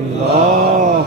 اللہ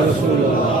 رسول اللہ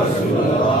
رسول اللہ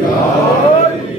یا علی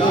یا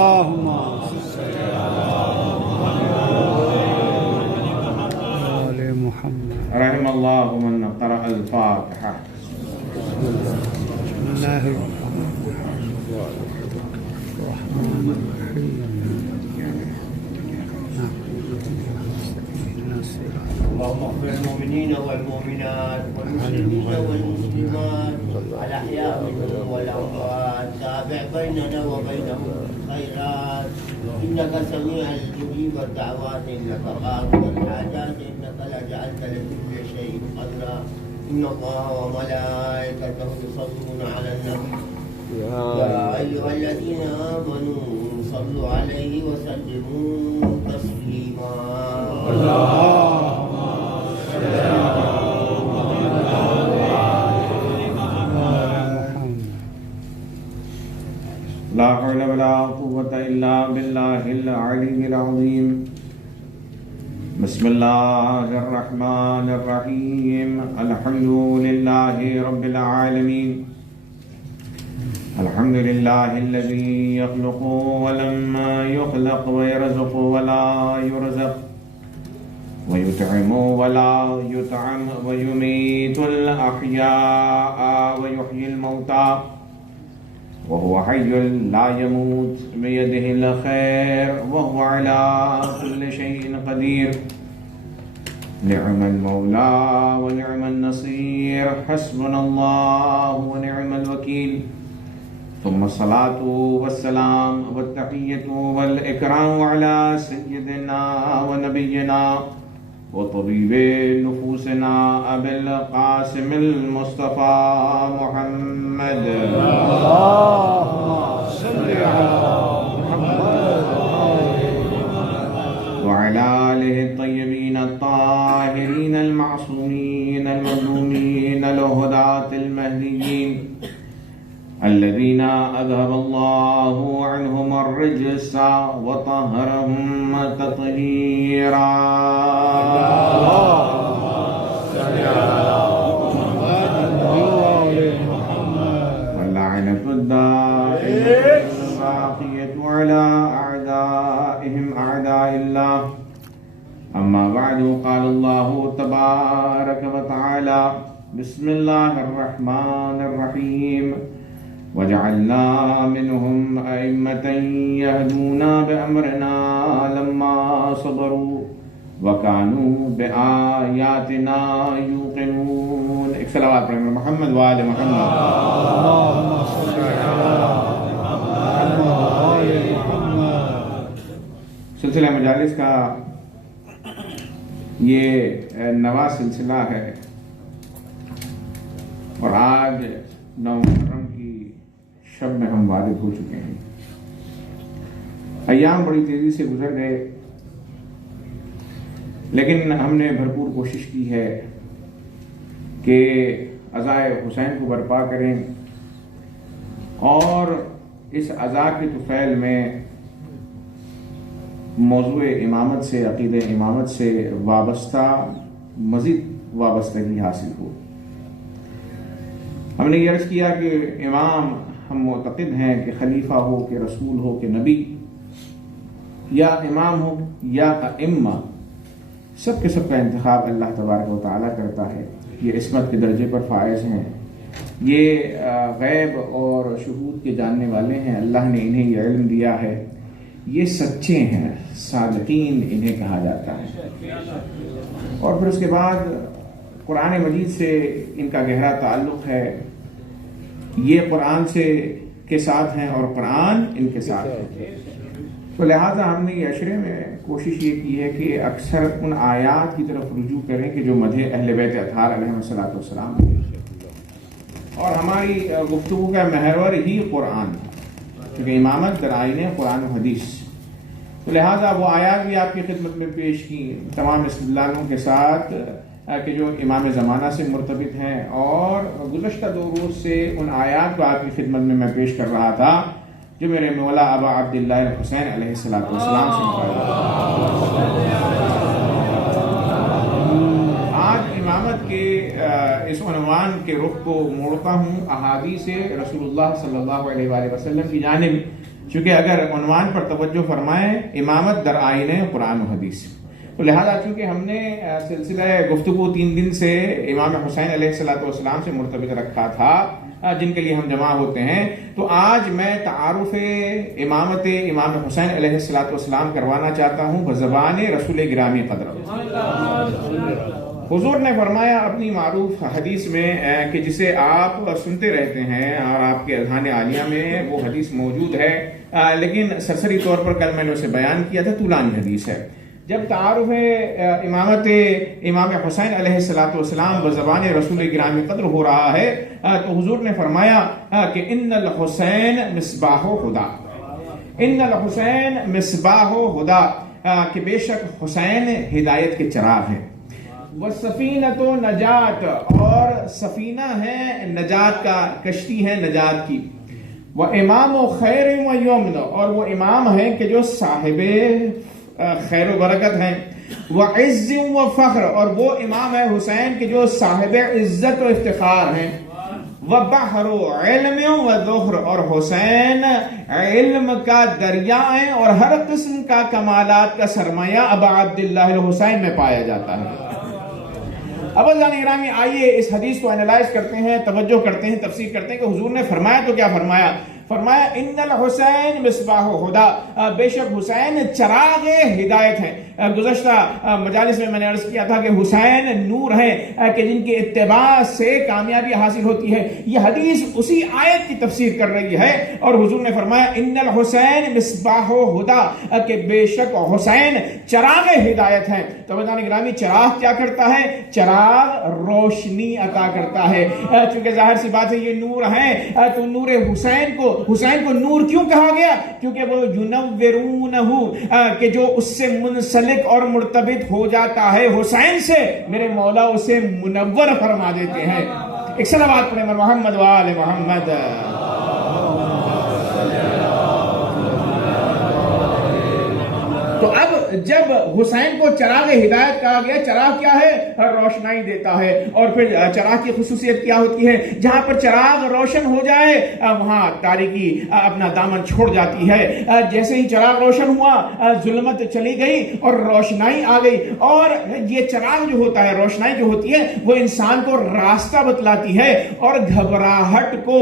اللهم آل محمد رحم الله من قرأ الفاتحة. بسم الله الرحمن الرحيم اللهم اغفر للمؤمنين والمؤمنات والمسلمين والمسلمات الأحياء منهم والأموات تابع بيننا وبينهم الخيرات إنك سميع مجيب الدعوات إنك قاضي الحاجات إنك لا جعلت لكل شيء قدرا إن الله وملائكته يصلون على النبي يا أيها الذين آمنوا صلوا عليه وسلموا تسليما لا حول ولا قوة إلا بالله العلي العظيم. بسم الله الرحمن الرحيم. الحمد لله رب العالمين. الحمد لله الذي يخلق ولم يخلق ويرزق ولا يرزق ويطعم ولا يطعم ويميت الأحياء ويحيي الموتى وهو حي لا يموت بيده الخير وهو على كل شيء قدير. نعم المولى ونعم النصير. حسبنا الله ونعم الوكيل. ثم الصلاة والسلام والتحية والإكرام على سيدنا ونبينا وطبيب نفوسنا أبي القاسم المصطفى محمد. اللهم صل على محمد وعلى آله الطيبين الطاهرين المعصومين المظلومين الهداة المهديين الذين أذهب الله عنهم الرجس وطهرهم تطهيرا. واللعنة الدائمة الباقية على أعدائهم أعداء الله. أما بعد قال الله تبارك وتعالى بسم الله الرحمن الرحيم وجعلنا منهم أئمة يهدون بأمرنا لما صبروا وكانوا بآياتنا يوقنون. ایک صلوات پڑھیں محمد وآل محمد. اللهم صل على محمد وآل محمد. سلسلہ مجالس کا یہ نواں سلسلہ ہے اور آج 9 محرم کی شب میں ہم وارد ہو چکے ہیں. ایام بڑی تیزی سے گزر گئے لیکن ہم نے بھرپور کوشش کی ہے کہ عزائے حسین کو برپا کریں اور اس عزا کے طفیل میں موضوع امامت سے عقیدہ امامت سے وابستہ مزید وابستگی حاصل ہو. ہم نے یہ عرض کیا کہ امام ہم معتقد ہیں کہ خلیفہ ہو کہ رسول ہو کہ نبی یا امام ہو یا ائمہ سب کے سب کا انتخاب اللہ تبارک و تعالیٰ کرتا ہے. یہ عصمت کے درجے پر فائز ہیں. یہ غیب اور شہود کے جاننے والے ہیں. اللہ نے انہیں یہ علم دیا ہے. یہ سچے ہیں. صادقین انہیں کہا جاتا ہے. اور پھر اس کے بعد قرآن مجید سے ان کا گہرا تعلق ہے. یہ قرآن سے کے ساتھ ہیں اور قرآن ان کے ساتھ ہے. تو لہٰذا ہم نے یہ عشرے میں کوشش یہ کی ہے کہ اکثر ان آیات کی طرف رجوع کریں کہ جو مدح اہل بیت اطہار علیہ السلام ہے، اور ہماری گفتگو کا محور ہی قرآن، کیونکہ امامت در آئین قرآن و حدیث. تو لہٰذا وہ آیات بھی آپ کی خدمت میں پیش کی تمام استدلالوں کے ساتھ کہ جو امام زمانہ سے مرتبط ہیں، اور گزشتہ 2 روز سے ان آیات کو آپ کی خدمت میں پیش کر رہا تھا جو میرے مولا ابا عبداللہ الحسین علیہ السلام سے آج امامت کے اس عنوان کے رخ کو موڑتا ہوں احادیث رسول اللہ صلی اللہ علیہ وآلہ وسلم کی جانب، چونکہ اگر عنوان پر توجہ فرمائیں امامت در آئین قرآن و حدیث، تو لہذا چونکہ ہم نے سلسلہ گفتگو 3 دن سے امام حسین علیہ السلام سے مرتبط رکھا تھا جن کے لیے ہم جمع ہوتے ہیں، تو آج میں تعارف امامت امام حسین علیہ السلام کروانا چاہتا ہوں بزبان رسول گرامی قدر. حضور نے فرمایا اپنی معروف حدیث میں کہ جسے آپ سنتے رہتے ہیں اور آپ کے اذہان عالیہ میں وہ حدیث موجود ہے، لیکن سرسری طور پر کل میں نے اسے بیان کیا تھا، طولانی حدیث ہے. جب تعارف امامت امام حسین علیہ السلام بزبان رسول گرامی قدر ہو رہا ہے تو حضور نے فرمایا کہ ان الحسین مصباح خدا، ان الحسین مصباح خدا، کہ بے شک حسین ہدایت کے چراغ ہیں. والسفینۃ نجات، اور سفینہ ہے نجات کا، کشتی ہے نجات کی. وامام خیر و یمن، اور وہ امام ہیں کہ جو صاحب خیر و برکت ہیں. وعز و فخر، اور وہ امام ہے حسین کہ جو صاحب عزت و افتخار ہیں. وبحر علم و ذخر، اور حسین علم کا دریا ہے اور ہر قسم کا کمالات کا سرمایہ ابا عبداللہ الحسین میں پایا جاتا ہے. اب عزیزان گرامی آئیے اس حدیث کو انالائز کرتے ہیں، توجہ کرتے ہیں، تفسیر کرتے ہیں کہ حضور نے فرمایا تو کیا فرمایا. فرمایا ان الحسین مصباح خدا، بے شک حسین چراغ ہدایت ہیں. گزشتہ مجالس میں نے عرض کیا تھا کہ حسین نور ہیں کہ جن کی اتباع سے کامیابی حاصل ہوتی ہے. یہ حدیث اسی آیت کی تفسیر کر رہی ہے، اور حضور نے فرمایا ان الحسین مصباح خدا، کہ بے شک حسین چراغ ہدایت ہیں. تو بزرگان گرامی چراغ کیا کرتا ہے؟ چراغ روشنی عطا کرتا ہے. چونکہ ظاہر سی بات ہے یہ نور ہیں، تو نور حسین کو نور کیوں کہا گیا؟ کیونکہ وہ ینورونہ، کہ جو اس سے منسلک اور مرتبط ہو جاتا ہے حسین سے، میرے مولا اسے منور فرما دیتے ہیں. ایک صلوات پڑھیں محمد و آل محمد. تو اب جب حسین کو چراغ ہدایت کہا گیا، چراغ کیا ہے؟ روشنائی دیتا ہے. اور پھر چراغ کی خصوصیت کیا ہوتی ہے؟ جہاں پر چراغ روشن ہو جائے وہاں تاریکی اپنا دامن چھوڑ جاتی ہے. جیسے ہی چراغ روشن ہوا ظلمت چلی گئی اور روشنائی آ گئی. اور یہ چراغ جو ہوتا ہے، روشنائی جو ہوتی ہے، وہ انسان کو راستہ بتلاتی ہے اور گھبراہٹ کو،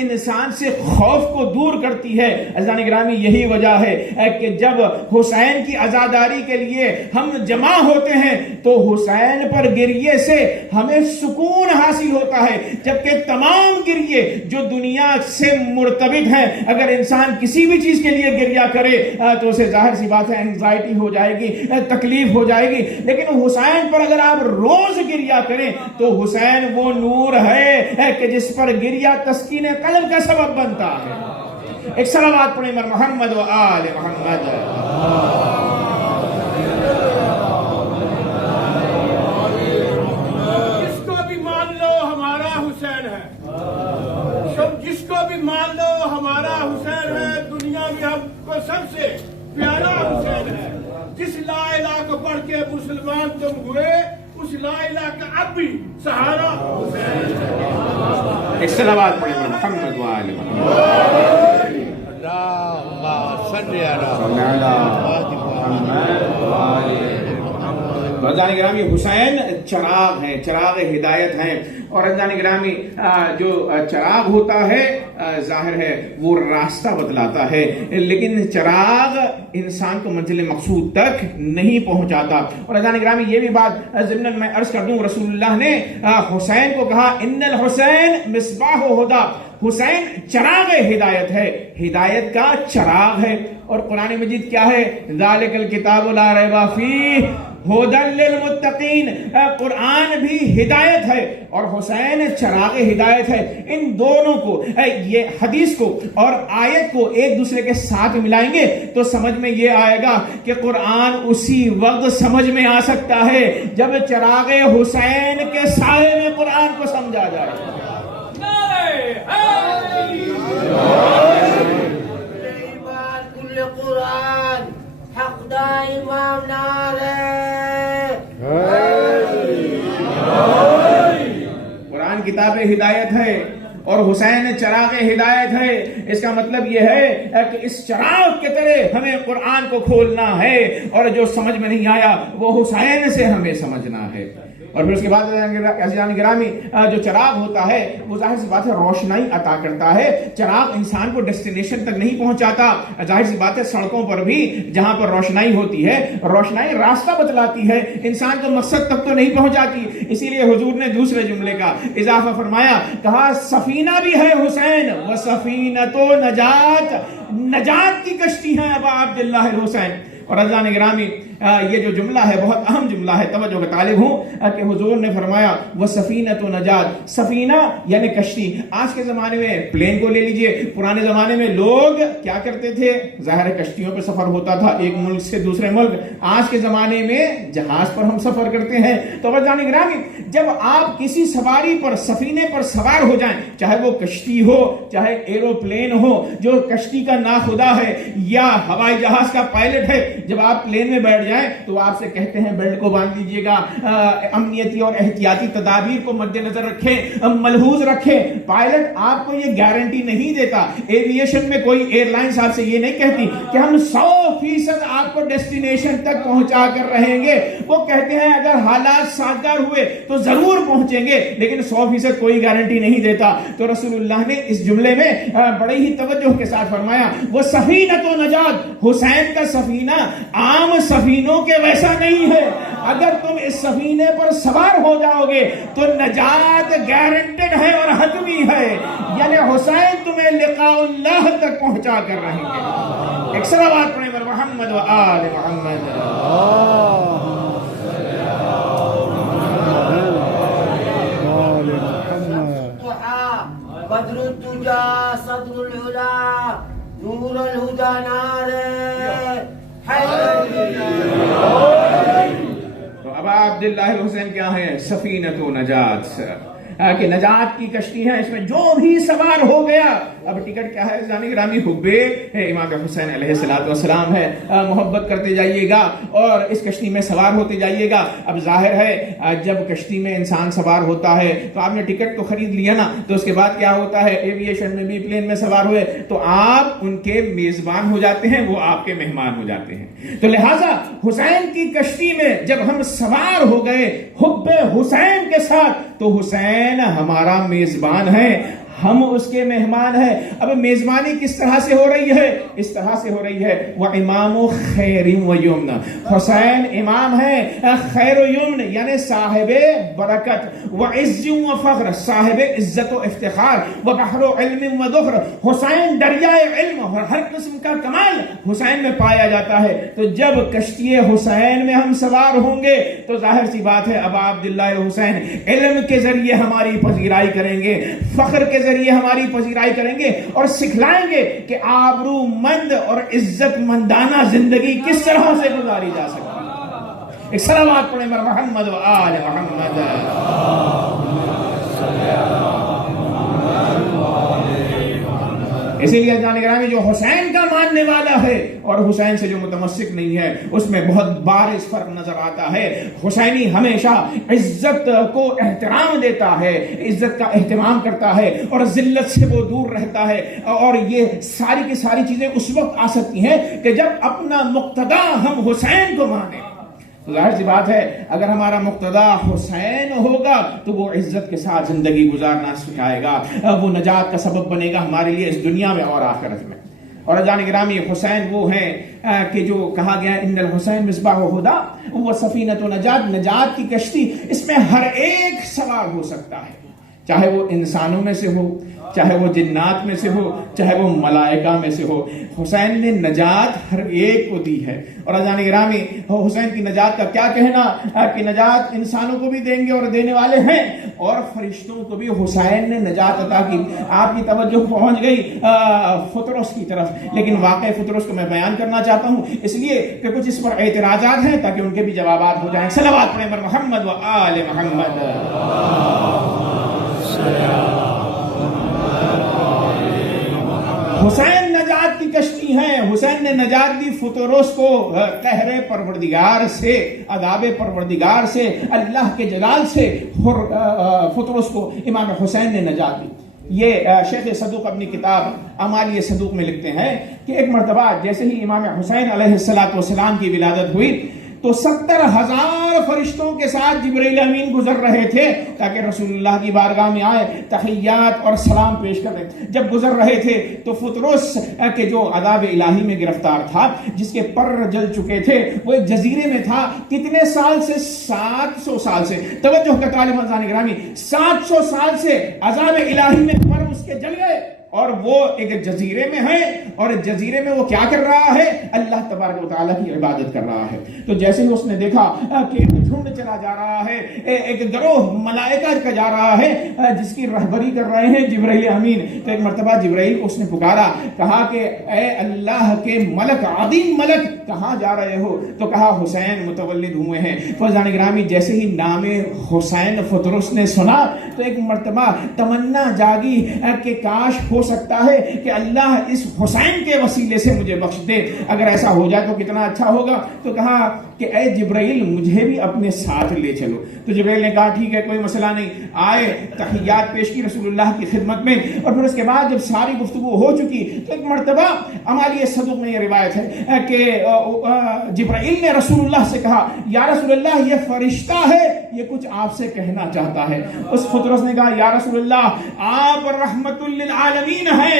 انسان سے خوف کو دور کرتی ہے. عزیزان گرامی یہی وجہ ہے کہ جب حسین کی عزاداری کے لیے ہم جمع ہوتے ہیں تو حسین پر گریے سے ہمیں سکون حاصل ہوتا ہے. جبکہ تمام گریے جو دنیا سے مرتبط ہیں، اگر انسان کسی بھی چیز کے لیے گریہ کرے تو اسے ظاہر سی بات ہے انزائٹی ہو جائے گی، تکلیف ہو جائے گی. لیکن حسین پر اگر آپ روز گریہ کریں تو حسین وہ نور ہے کہ جس پر گریہ تسکین قلب کا سبب بنتا ہے. ایک صلوات پڑھیں محمد و آل محمد. جس کو بھی مان لو ہمارا حسین ہے، جس کو بھی مان لو ہمارا حسین ہے. دنیا میں ہم کو سب سے پیارا حسین ہے. جس لا الہ کو پڑھ کے مسلمان تم ہوئے، اس لا الہ کا اب بھی سہارا حسین ہے. ایک صلوات پڑھیں محمد و آل محمد. عزیزان گرامی حسین چراغ ہیں، چراغ ہدایت ہیں. اور عزیزان گرامی جو چراغ ہوتا ہے ظاہر ہے وہ راستہ بتلاتا ہے، لیکن چراغ انسان کو منزل مقصود تک نہیں پہنچاتا. اور عزیزان گرامی یہ بھی بات ضمن میں عرض کر دوں، رسول اللہ نے حسین کو کہا ان الحسین مصباح خدا، حسین چراغ ہدایت ہے، ہدایت کا چراغ ہے۔ اور قرآن مجید کیا ہے؟ ذالک الکتاب لا ریب فیہ ھدی للمتقین، قرآن بھی ہدایت ہے اور حسین چراغ ہدایت ہے۔ ان دونوں کو، یہ حدیث کو اور آیت کو ایک دوسرے کے ساتھ ملائیں گے تو سمجھ میں یہ آئے گا کہ قرآن اسی وقت سمجھ میں آ سکتا ہے جب چراغ حسین کے سائے میں قرآن کو سمجھا جائے۔ کل قرآن حق دا امام نعرہ، قرآن کتاب ہدایت ہے اور حسین چراغ ہدایت ہے۔ اس کا مطلب یہ ہے کہ اس چراغ کے طرح ہمیں قرآن کو کھولنا ہے اور جو سمجھ میں نہیں آیا وہ حسین سے ہمیں سمجھنا ہے۔ اور پھر اس کے بعد عزیزان گرامی، جو چراغ ہوتا ہے وہ ظاہر سی بات ہے روشنائی عطا کرتا ہے۔ چراغ انسان کو ڈیسٹینیشن تک نہیں پہنچاتا، ظاہر سی بات ہے سڑکوں پر بھی جہاں پر روشنائی ہوتی ہے، روشنائی راستہ بتلاتی ہے، انسان کو مقصد تک تو نہیں پہنچاتی۔ اسی لیے حضور نے دوسرے جملے کا اضافہ فرمایا، کہا سفینہ بھی ہے حسین وسفینۃ نجات، نجات کی کشتی ہے ابا عبداللہ الحسین۔ اور عزیزان گرامی، یہ جو جملہ ہے بہت اہم جملہ ہے، توجہ کا طالب ہوں کہ حضور نے فرمایا وہ سفینۃ و نجات، سفینہ یعنی کشتی۔ آج کے زمانے میں پلین کو لے لیجئے، پرانے زمانے میں لوگ کیا کرتے تھے؟ ظاہر ہے کشتیوں پہ سفر ہوتا تھا ایک ملک سے دوسرے ملک۔ آج کے زمانے میں جہاز پر ہم سفر کرتے ہیں۔ تو عزیزان گرامی، جب آپ کسی سواری پر، سفینے پر سوار ہو جائیں، چاہے وہ کشتی ہو چاہے ایروپلین ہو، جو کشتی کا ناخدا ہے یا ہوائی جہاز کا پائلٹ ہے، جب آپ پلین میں بیٹھ جائیں تو آپ سے کہتے ہیں بیلٹ کو باندھ لیجئے گا، امنیتی اور احتیاطی تدابیر کو مد نظر رکھیں، ملحوظ رکھیں۔ پائلٹ آپ کو یہ گارنٹی نہیں دیتا، ایویشن میں کوئی ایئر لائنز آپ سے یہ نہیں کہتی کہ ہم 100% آپ کو ڈیسٹینیشن تک پہنچا کر رہیں گے۔ وہ کہتے ہیں اگر حالات سازگار ہوئے تو ضرور پہنچیں گے، لیکن 100% کوئی گارنٹی نہیں دیتا۔ تو رسول اللہ نے اس جملے میں بڑے ہی توجہ کے ساتھ فرمایا وہ سفینۃ و نجات، حسین کا سفینہ عام سفینوں کے ویسا نہیں ہے۔ اگر تم اس سفینے پر سوار ہو جاؤ گے تو نجات گارنٹڈ ہے اور حتمی ہے، یعنی حسین تمہیں لقاء اللہ تک پہنچا کر رہیں گے۔ ایک صلوات پڑھیں بر محمد و آل محمد۔ بدر الدجا صدر العلا نور الہدى نعرہ تو ابا عبداللہ الحسین کیا ہے؟ سفینۃ و نجات، کہ نجات کی کشتی ہے، اس میں جو بھی سوار ہو گیا۔ اب ٹکٹ کیا ہے جانی گرامی؟ حبے امام حسین علیہ السلام ہے، محبت کرتے جائیے گا اور اس کشتی میں سوار ہوتے جائیے گا۔ اب ظاہر ہے جب کشتی میں انسان سوار ہوتا ہے تو آپ نے ٹکٹ تو خرید لیا نا، تو اس کے بعد کیا ہوتا ہے؟ ایویشن میں بھی پلین میں سوار ہوئے تو آپ ان کے میزبان ہو جاتے ہیں، وہ آپ کے مہمان ہو جاتے ہیں۔ تو لہٰذا حسین کی کشتی میں جب ہم سوار ہو گئے حب حسین کے ساتھ تو حسین ہمارا میزبان ہے، ہم اس کے مہمان ہیں۔ اب میزبانی کس طرح سے ہو رہی ہے؟ اس طرح سے ہو رہی ہے وَإِمَامُ خَيْرٍ وَيُمْنَ، حسین امام ہے خیر و یمن یعنی صاحب برکت، وعز و فخر صاحب عزت و افتخار، وبحر علم و ذخر، حسین دریائے علم اور ہر قسم کا کمال حسین میں پایا جاتا ہے۔ تو جب کشتی حسین میں ہم سوار ہوں گے تو ظاہر سی بات ہے ابا عبداللہ الحسین علم کے ذریعے ہماری پذیرائی کریں گے، فخر کے ذریعے ہماری پذیرائی کریں گے اور سکھلائیں گے کہ آبرو مند اور عزت مندانہ زندگی کس طرح سے گزاری جا سکتی ہے۔ ایک صلوات پڑھیں بر محمد و آل محمد۔ اسی لیے جان گرامی جو حسین کا ماننے والا ہے اور حسین سے جو متمسک نہیں ہے اس میں بہت بارز فرق نظر آتا ہے۔ حسینی ہمیشہ عزت کو احترام دیتا ہے، عزت کا اہتمام کرتا ہے اور ذلت سے وہ دور رہتا ہے، اور یہ ساری کی ساری چیزیں اس وقت آ سکتی ہیں کہ جب اپنا مقتدا ہم حسین کو مانیں۔ ظاہر سی بات ہے اگر ہمارا مقتدا حسین ہوگا تو وہ عزت کے ساتھ زندگی گزارنا سکھائے گا، وہ نجات کا سبب بنے گا ہمارے لیے اس دنیا میں اور آخرت میں۔ اور جان گرامی حسین وہ ہیں کہ جو کہا گیا ان الحسین مصباح ہدا وہ سفینۃ و نجات، نجات کی کشتی، اس میں ہر ایک سوار ہو سکتا ہے، چاہے وہ انسانوں میں سے ہو، چاہے وہ جنات میں سے ہو چاہے وہ ملائکہ میں سے ہو، حسین نے نجات ہر ایک کو دی ہے۔ اور عزیزان گرامی، حسین کی نجات کا کیا کہنا کہ نجات انسانوں کو بھی دیں گے اور دینے والے ہیں، اور فرشتوں کو بھی حسین نے نجات عطا کی۔ آپ کی توجہ پہنچ گئی فطرس کی طرف، لیکن واقع فطرس کو میں بیان کرنا چاہتا ہوں اس لیے کہ کچھ اس پر اعتراضات ہیں تاکہ ان کے بھی جوابات ہو جائیں۔ صلوات پڑھیں بر محمد و آل محمد۔ حسین نجات کی کشتی ہیں، حسین نے نجات دی فطرس کو قہر پروردگار سے، عذاب پروردگار سے، اللہ کے جلال سے فطرس کو امام حسین نے نجات دی۔ یہ شیخ صدوق اپنی کتاب اعمال صدوق میں لکھتے ہیں کہ ایک مرتبہ جیسے ہی امام حسین علیہ السلام کی ولادت ہوئی تو 70,000 فرشتوں کے ساتھ جبرائیل امین گزر رہے تھے تاکہ رسول اللہ کی بارگاہ میں آئے، تحیات اور سلام پیش کریں۔ جب گزر رہے تھے تو فطرس کے جو عذاب الہی میں گرفتار تھا، جس کے پر جل چکے تھے، وہ ایک جزیرے میں تھا۔ کتنے سال سے؟ 700 سال سے۔ توجہ کا طالب عزیزان گرامی، 700 سال سے عذاب الہی میں پر اس کے جل گئے، اور وہ ایک جزیرے میں ہے، اور جزیرے میں وہ کیا کر رہا ہے؟ اللہ تبارک و تعالیٰ کی عبادت کر رہا ہے۔ تو جیسے ہی اس نے دیکھا کہ ایک جھنڈ چلا جا رہا ہے، ایک گروہ ملائکہ کا جا رہا ہے جس کی رہبری کر رہے ہیں جبرائیل امین، تو ایک مرتبہ جبرائیل اس نے پکارا، کہا کہ اے اللہ کے ملک، عظیم ملک، کہاں جا رہے ہو؟ تو کہا حسین متولد ہوئے ہیں۔ فضان گرامی، جیسے ہی نام حسین فطرس نے سنا تو ایک مرتبہ تمنا جاگی کہ کاش ہو سکتا ہے کہ اللہ اس حسین کے وسیلے سے مجھے بخش دے، اگر ایسا ہو جائے تو کتنا اچھا ہوگا۔ تو کہا کہ اے جبرائیل، مجھے بھی اپنے ساتھ لے چلو۔ تو جبرائیل نے کہا ٹھیک ہے، کوئی مسئلہ نہیں۔ آئے، تحیات پیش کی رسول اللہ کی خدمت میں، اور پھر اس کے بعد جب ساری گفتگو ہو چکی تو ایک مرتبہ اعمال صدوق میں یہ روایت ہے کہ جبرائیل نے رسول اللہ سے کہا، یا رسول اللہ، یہ فرشتہ ہے، یہ کچھ آپ سے کہنا چاہتا ہے۔ اس فطرس نے کہا، یا رسول اللہ، آپ رحمت للعالمین ہے،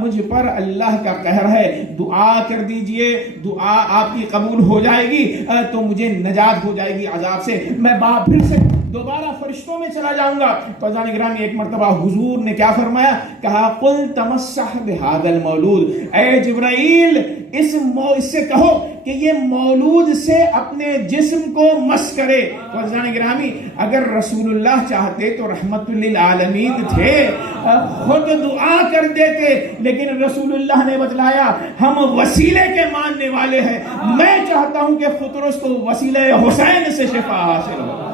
مجھ پر اللہ کا قہر ہے، دعا کر دیجئے، دعا آپ کی قبول ہو جائے گی تو مجھے نجات ہو جائے گی عذاب سے، میں پھر سے دوبارہ فرشتوں میں چلا جاؤں گا۔ فضان گرامی، ایک مرتبہ حضور نے کیا فرمایا؟ کہا قل تمسح بهذا المولود، اے جبرائیل، اس سے کہو کہ یہ مولود سے اپنے جسم کو مس کرے۔ فضان گرامی، اگر رسول اللہ چاہتے تو رحمت للعالمین تھے، خود دعا کر دیتے، لیکن رسول اللہ نے بتلایا ہم وسیلے کے ماننے والے ہیں، میں چاہتا ہوں کہ فطرس کو وسیلہ حسین سے شفا حاصل ہو۔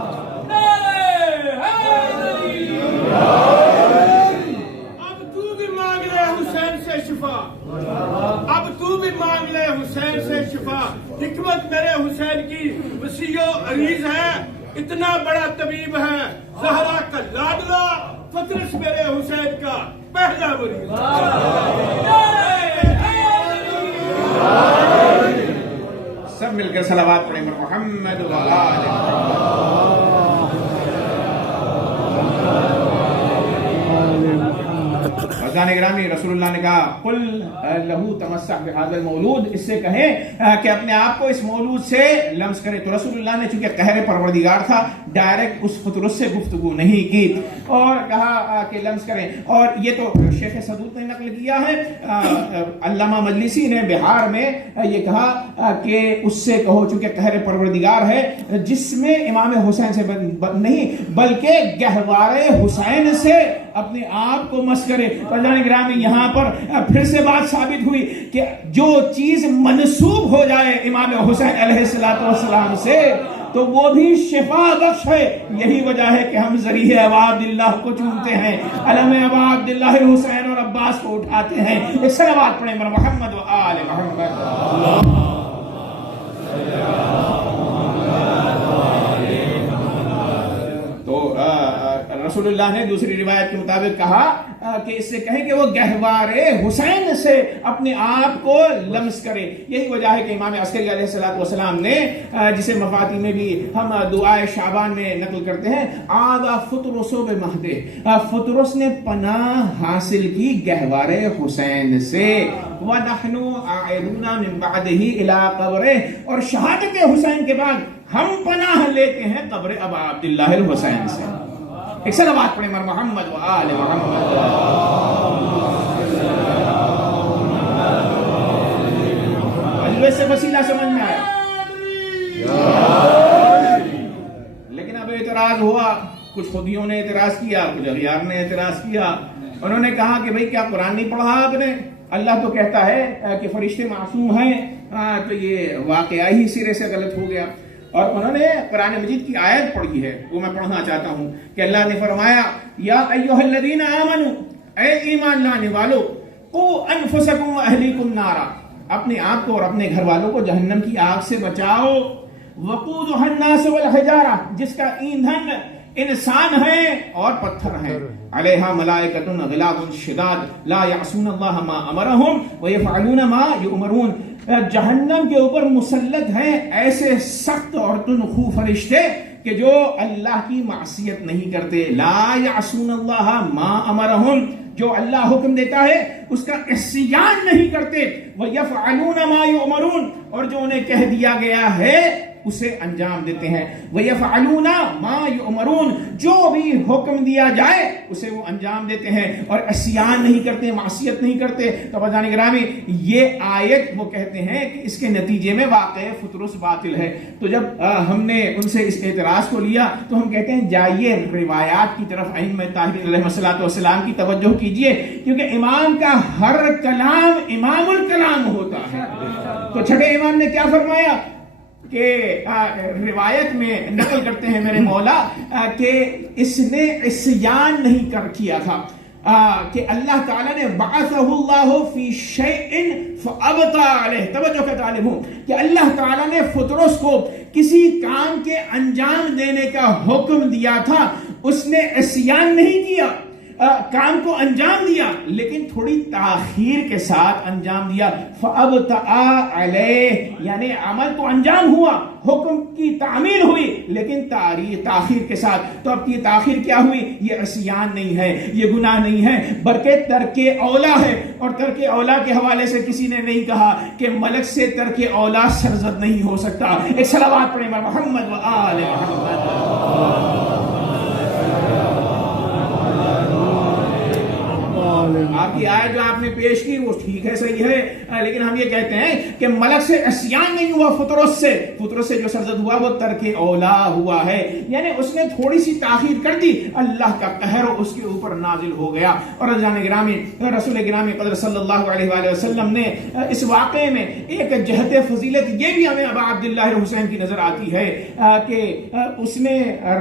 اب تو بھی مانگ لے حسین سے شفا، اب تو بھی مانگ لے حسین سے شفا۔ حکمت میرے حسین کی وسیع و عریض ہے، اتنا بڑا طبیب ہے، زہرا کا لاڈلا، فطرس میرے حسین کا پہلا مریض۔ سب مل کر صلوات پڑھیں محمد و آل فضان گرامی، رسول اللہ نے کہا قل لہو تمسح بهذا المولود، اس سے کہیں کہ اپنے آپ کو اس مولود سے لمس کرے۔ تو رسول اللہ نے چونکہ قہر پروردگار تھا، ڈائریکٹ اس فطرس سے گفتگو نہیں کی اور کہا کہ لمس کریں۔ اور یہ تو شیخ صدوق نے نقل کیا ہے، علامہ مجلسی نے بہار میں یہ کہا کہ اس سے کہو چونکہ قہر پروردگار ہے، جس میں امام حسین سے نہیں بلکہ گہوار حسین سے اپنے آپ کو مس کرے۔ فضان گرامی، یہاں پر پھر سے بات ثابت ہوئی کہ جو چیز منسوب ہو جائے امام حسین علیہ السلام سے تو وہ بھی شفا بخش ہے۔ یہی وجہ ہے کہ ہم ذریعہ ابا عبداللہ کو چونتے ہیں، علم ابا عبداللہ حسین اور عباس کو اٹھاتے ہیں۔ ایک صلوات پڑھیں محمد و آل محمد۔ تو رسول اللہ نے دوسری روایت کے مطابق کہا کہ اس سے کہیں کہ وہ گہوار حسین سے اپنے آپ کو لمس کرے۔ یہی وجہ ہے کہ امام عسکری علیہ السلام نے، جسے مفاتی میں بھی ہم دعائے شعبان میں نقل کرتے ہیں، آدھا فطرس بمہدے، فطرس نے پناہ حاصل کی گہوار حسین سے، وَنَحْنُ عَائِدُونَ مِن بَعْدِهِ إِلَىٰ قَبْرِهِ، اور شہادت حسین کے بعد ہم پناہ لیتے ہیں قبر ابا عبداللہ الحسین سے۔ ایک صلوات پڑھیں مر محمد و آل محمد. حضرت سے وسیلہ سمجھ میں آیا. لیکن اب اعتراض ہوا، کچھ خودیوں نے اعتراض کیا، کچھ اغیار نے اعتراض کیا. انہوں نے کہا کہ بھئی کیا قرآن نہیں پڑھا آپ نے؟ اللہ تو کہتا ہے کہ فرشتے معصوم ہیں، تو یہ واقعہ ہی سرے سے غلط ہو گیا. اور انہوں نے قرآن مجید کی آیت پڑھی ہے، وہ میں پڑھنا چاہتا ہوں کہ اللہ نے فرمایا یا ایھا الذین آمنوا، اے ایمان لانے والو، قوا انفسکم واہلیکم نارا، اپنے آپ کو اور اپنے گھر والوں کو جہنم کی آگ سے بچاؤ. وقودھا الناس والحجارہ، جس کا ایندھن انسان ہیں اور پتھر ہیں. علیہا ملائکۃ غلاظ شداد لا یعصون اللہ ما امرہم ویفعلون ما یؤمرون. جہنم کے اوپر مسلط ہیں ایسے سخت اور تنخو فرشتے کہ جو اللہ کی معصیت نہیں کرتے. لا یعصون اللہ ما امرہم، جو اللہ حکم دیتا ہے اس کا عصیان نہیں کرتے. وَيَفْعَلُونَ مَا يُؤْمَرُونَ، اور جو انہیں کہہ دیا گیا ہے اسے انجام دیتے ہیں. وَيَفْعَلُونَ مَا يُؤْمَرُونَ، جو بھی حکم دیا جائے اسے وہ انجام دیتے ہیں اور عصیان نہیں کرتے، معصیت نہیں کرتے. تو بھائیان گرامی، یہ آیت وہ کہتے ہیں کہ اس کے نتیجے میں واقع فطرس باطل ہے. تو جب ہم نے ان سے اس اعتراض کو لیا تو ہم کہتے ہیں جائیے روایات کی طرف ائمہ طاہرین علیہ الصلوۃ والسلام کی توجہ کیجیے، کیونکہ امام کا ہر کلام امام الکلام ہوتا ہے. تو چھٹے امام نے کیا فرمایا کہ روایت میں نقل کرتے ہیں میرے مولا کہ اس نے عصیان نہیں کیا تھا، کہ اللہ تعالیٰ نے بعثہ اللہ فی شیء فابطا علیہ. توجہ کا طالب ہوں کہ اللہ تعالیٰ نے فطرس کو کسی کام کے انجام دینے کا حکم دیا تھا، اس نے عصیان نہیں کیا، کام کو انجام دیا لیکن تھوڑی تاخیر کے ساتھ انجام دیا. فَأَبْتَعَا عَلَيْهِ، یعنی عمل تو انجام ہوا، حکم کی تعمیل ہوئی لیکن تاخیر کے ساتھ. تو اب یہ تاخیر کیا ہوئی؟ یہ عصیان نہیں ہے، یہ گناہ نہیں ہے، بلکہ ترک اولا ہے. اور ترک اولا کے حوالے سے کسی نے نہیں کہا کہ ملک سے ترک اولا سرزد نہیں ہو سکتا. ایک صلوات پڑھیں محمد و آل محمد. آپ کی آیت جو آپ نے پیش کی وہ ٹھیک ہے، صحیح ہے، لیکن ہم یہ کہتے ہیں کہ ملک سے عصیان نہیں ہوا، فطرس سے جو سرزد ہوا وہ ترک اولا ہوا ہے. یعنی اس نے تھوڑی سی تاخیر کر دی، اللہ کا قہر اس کے اوپر نازل ہو گیا. اور رسول گرامی قدر صلی اللہ علیہ وآلہ وسلم نے اس واقعے میں ایک جہت فضیلت یہ بھی ہمیں ابا عبداللہ حسین کی نظر آتی ہے کہ اس نے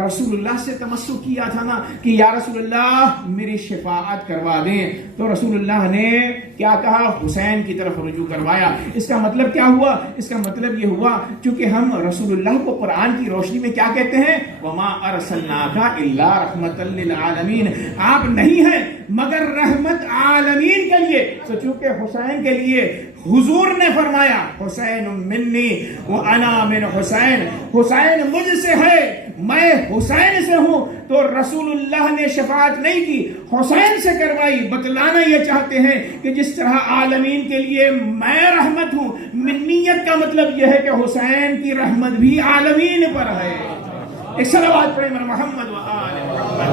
رسول اللہ سے تمسک کیا تھا نا کہ یا رسول اللہ میری شفاعت کروا دیں. تو رسول اللہ نے کیا کہا؟ حسین کی طرف رجوع کروایا. اس کا مطلب کیا ہوا؟ اس کا مطلب یہ ہوا چونکہ ہم رسول اللہ کو قرآن کی روشنی میں کیا کہتے ہیں؟ وما ارسلناک الا رحمت للعالمین، آپ نہیں ہیں مگر رحمت عالمین کے لیے. تو چونکہ حسین کے لیے حضور نے فرمایا حسین منی وانا من حسین، حسین مجھ سے ہے میں حسین سے ہوں. تو رسول اللہ نے شفاعت نہیں کی، حسین سے کروائی. بتلانا یہ چاہتے ہیں کہ جس طرح عالمین کے لیے میں رحمت ہوں، منیت کا مطلب یہ ہے کہ حسین کی رحمت بھی عالمین پر ہے. ایک صلوات پڑھیں محمد و آل محمد.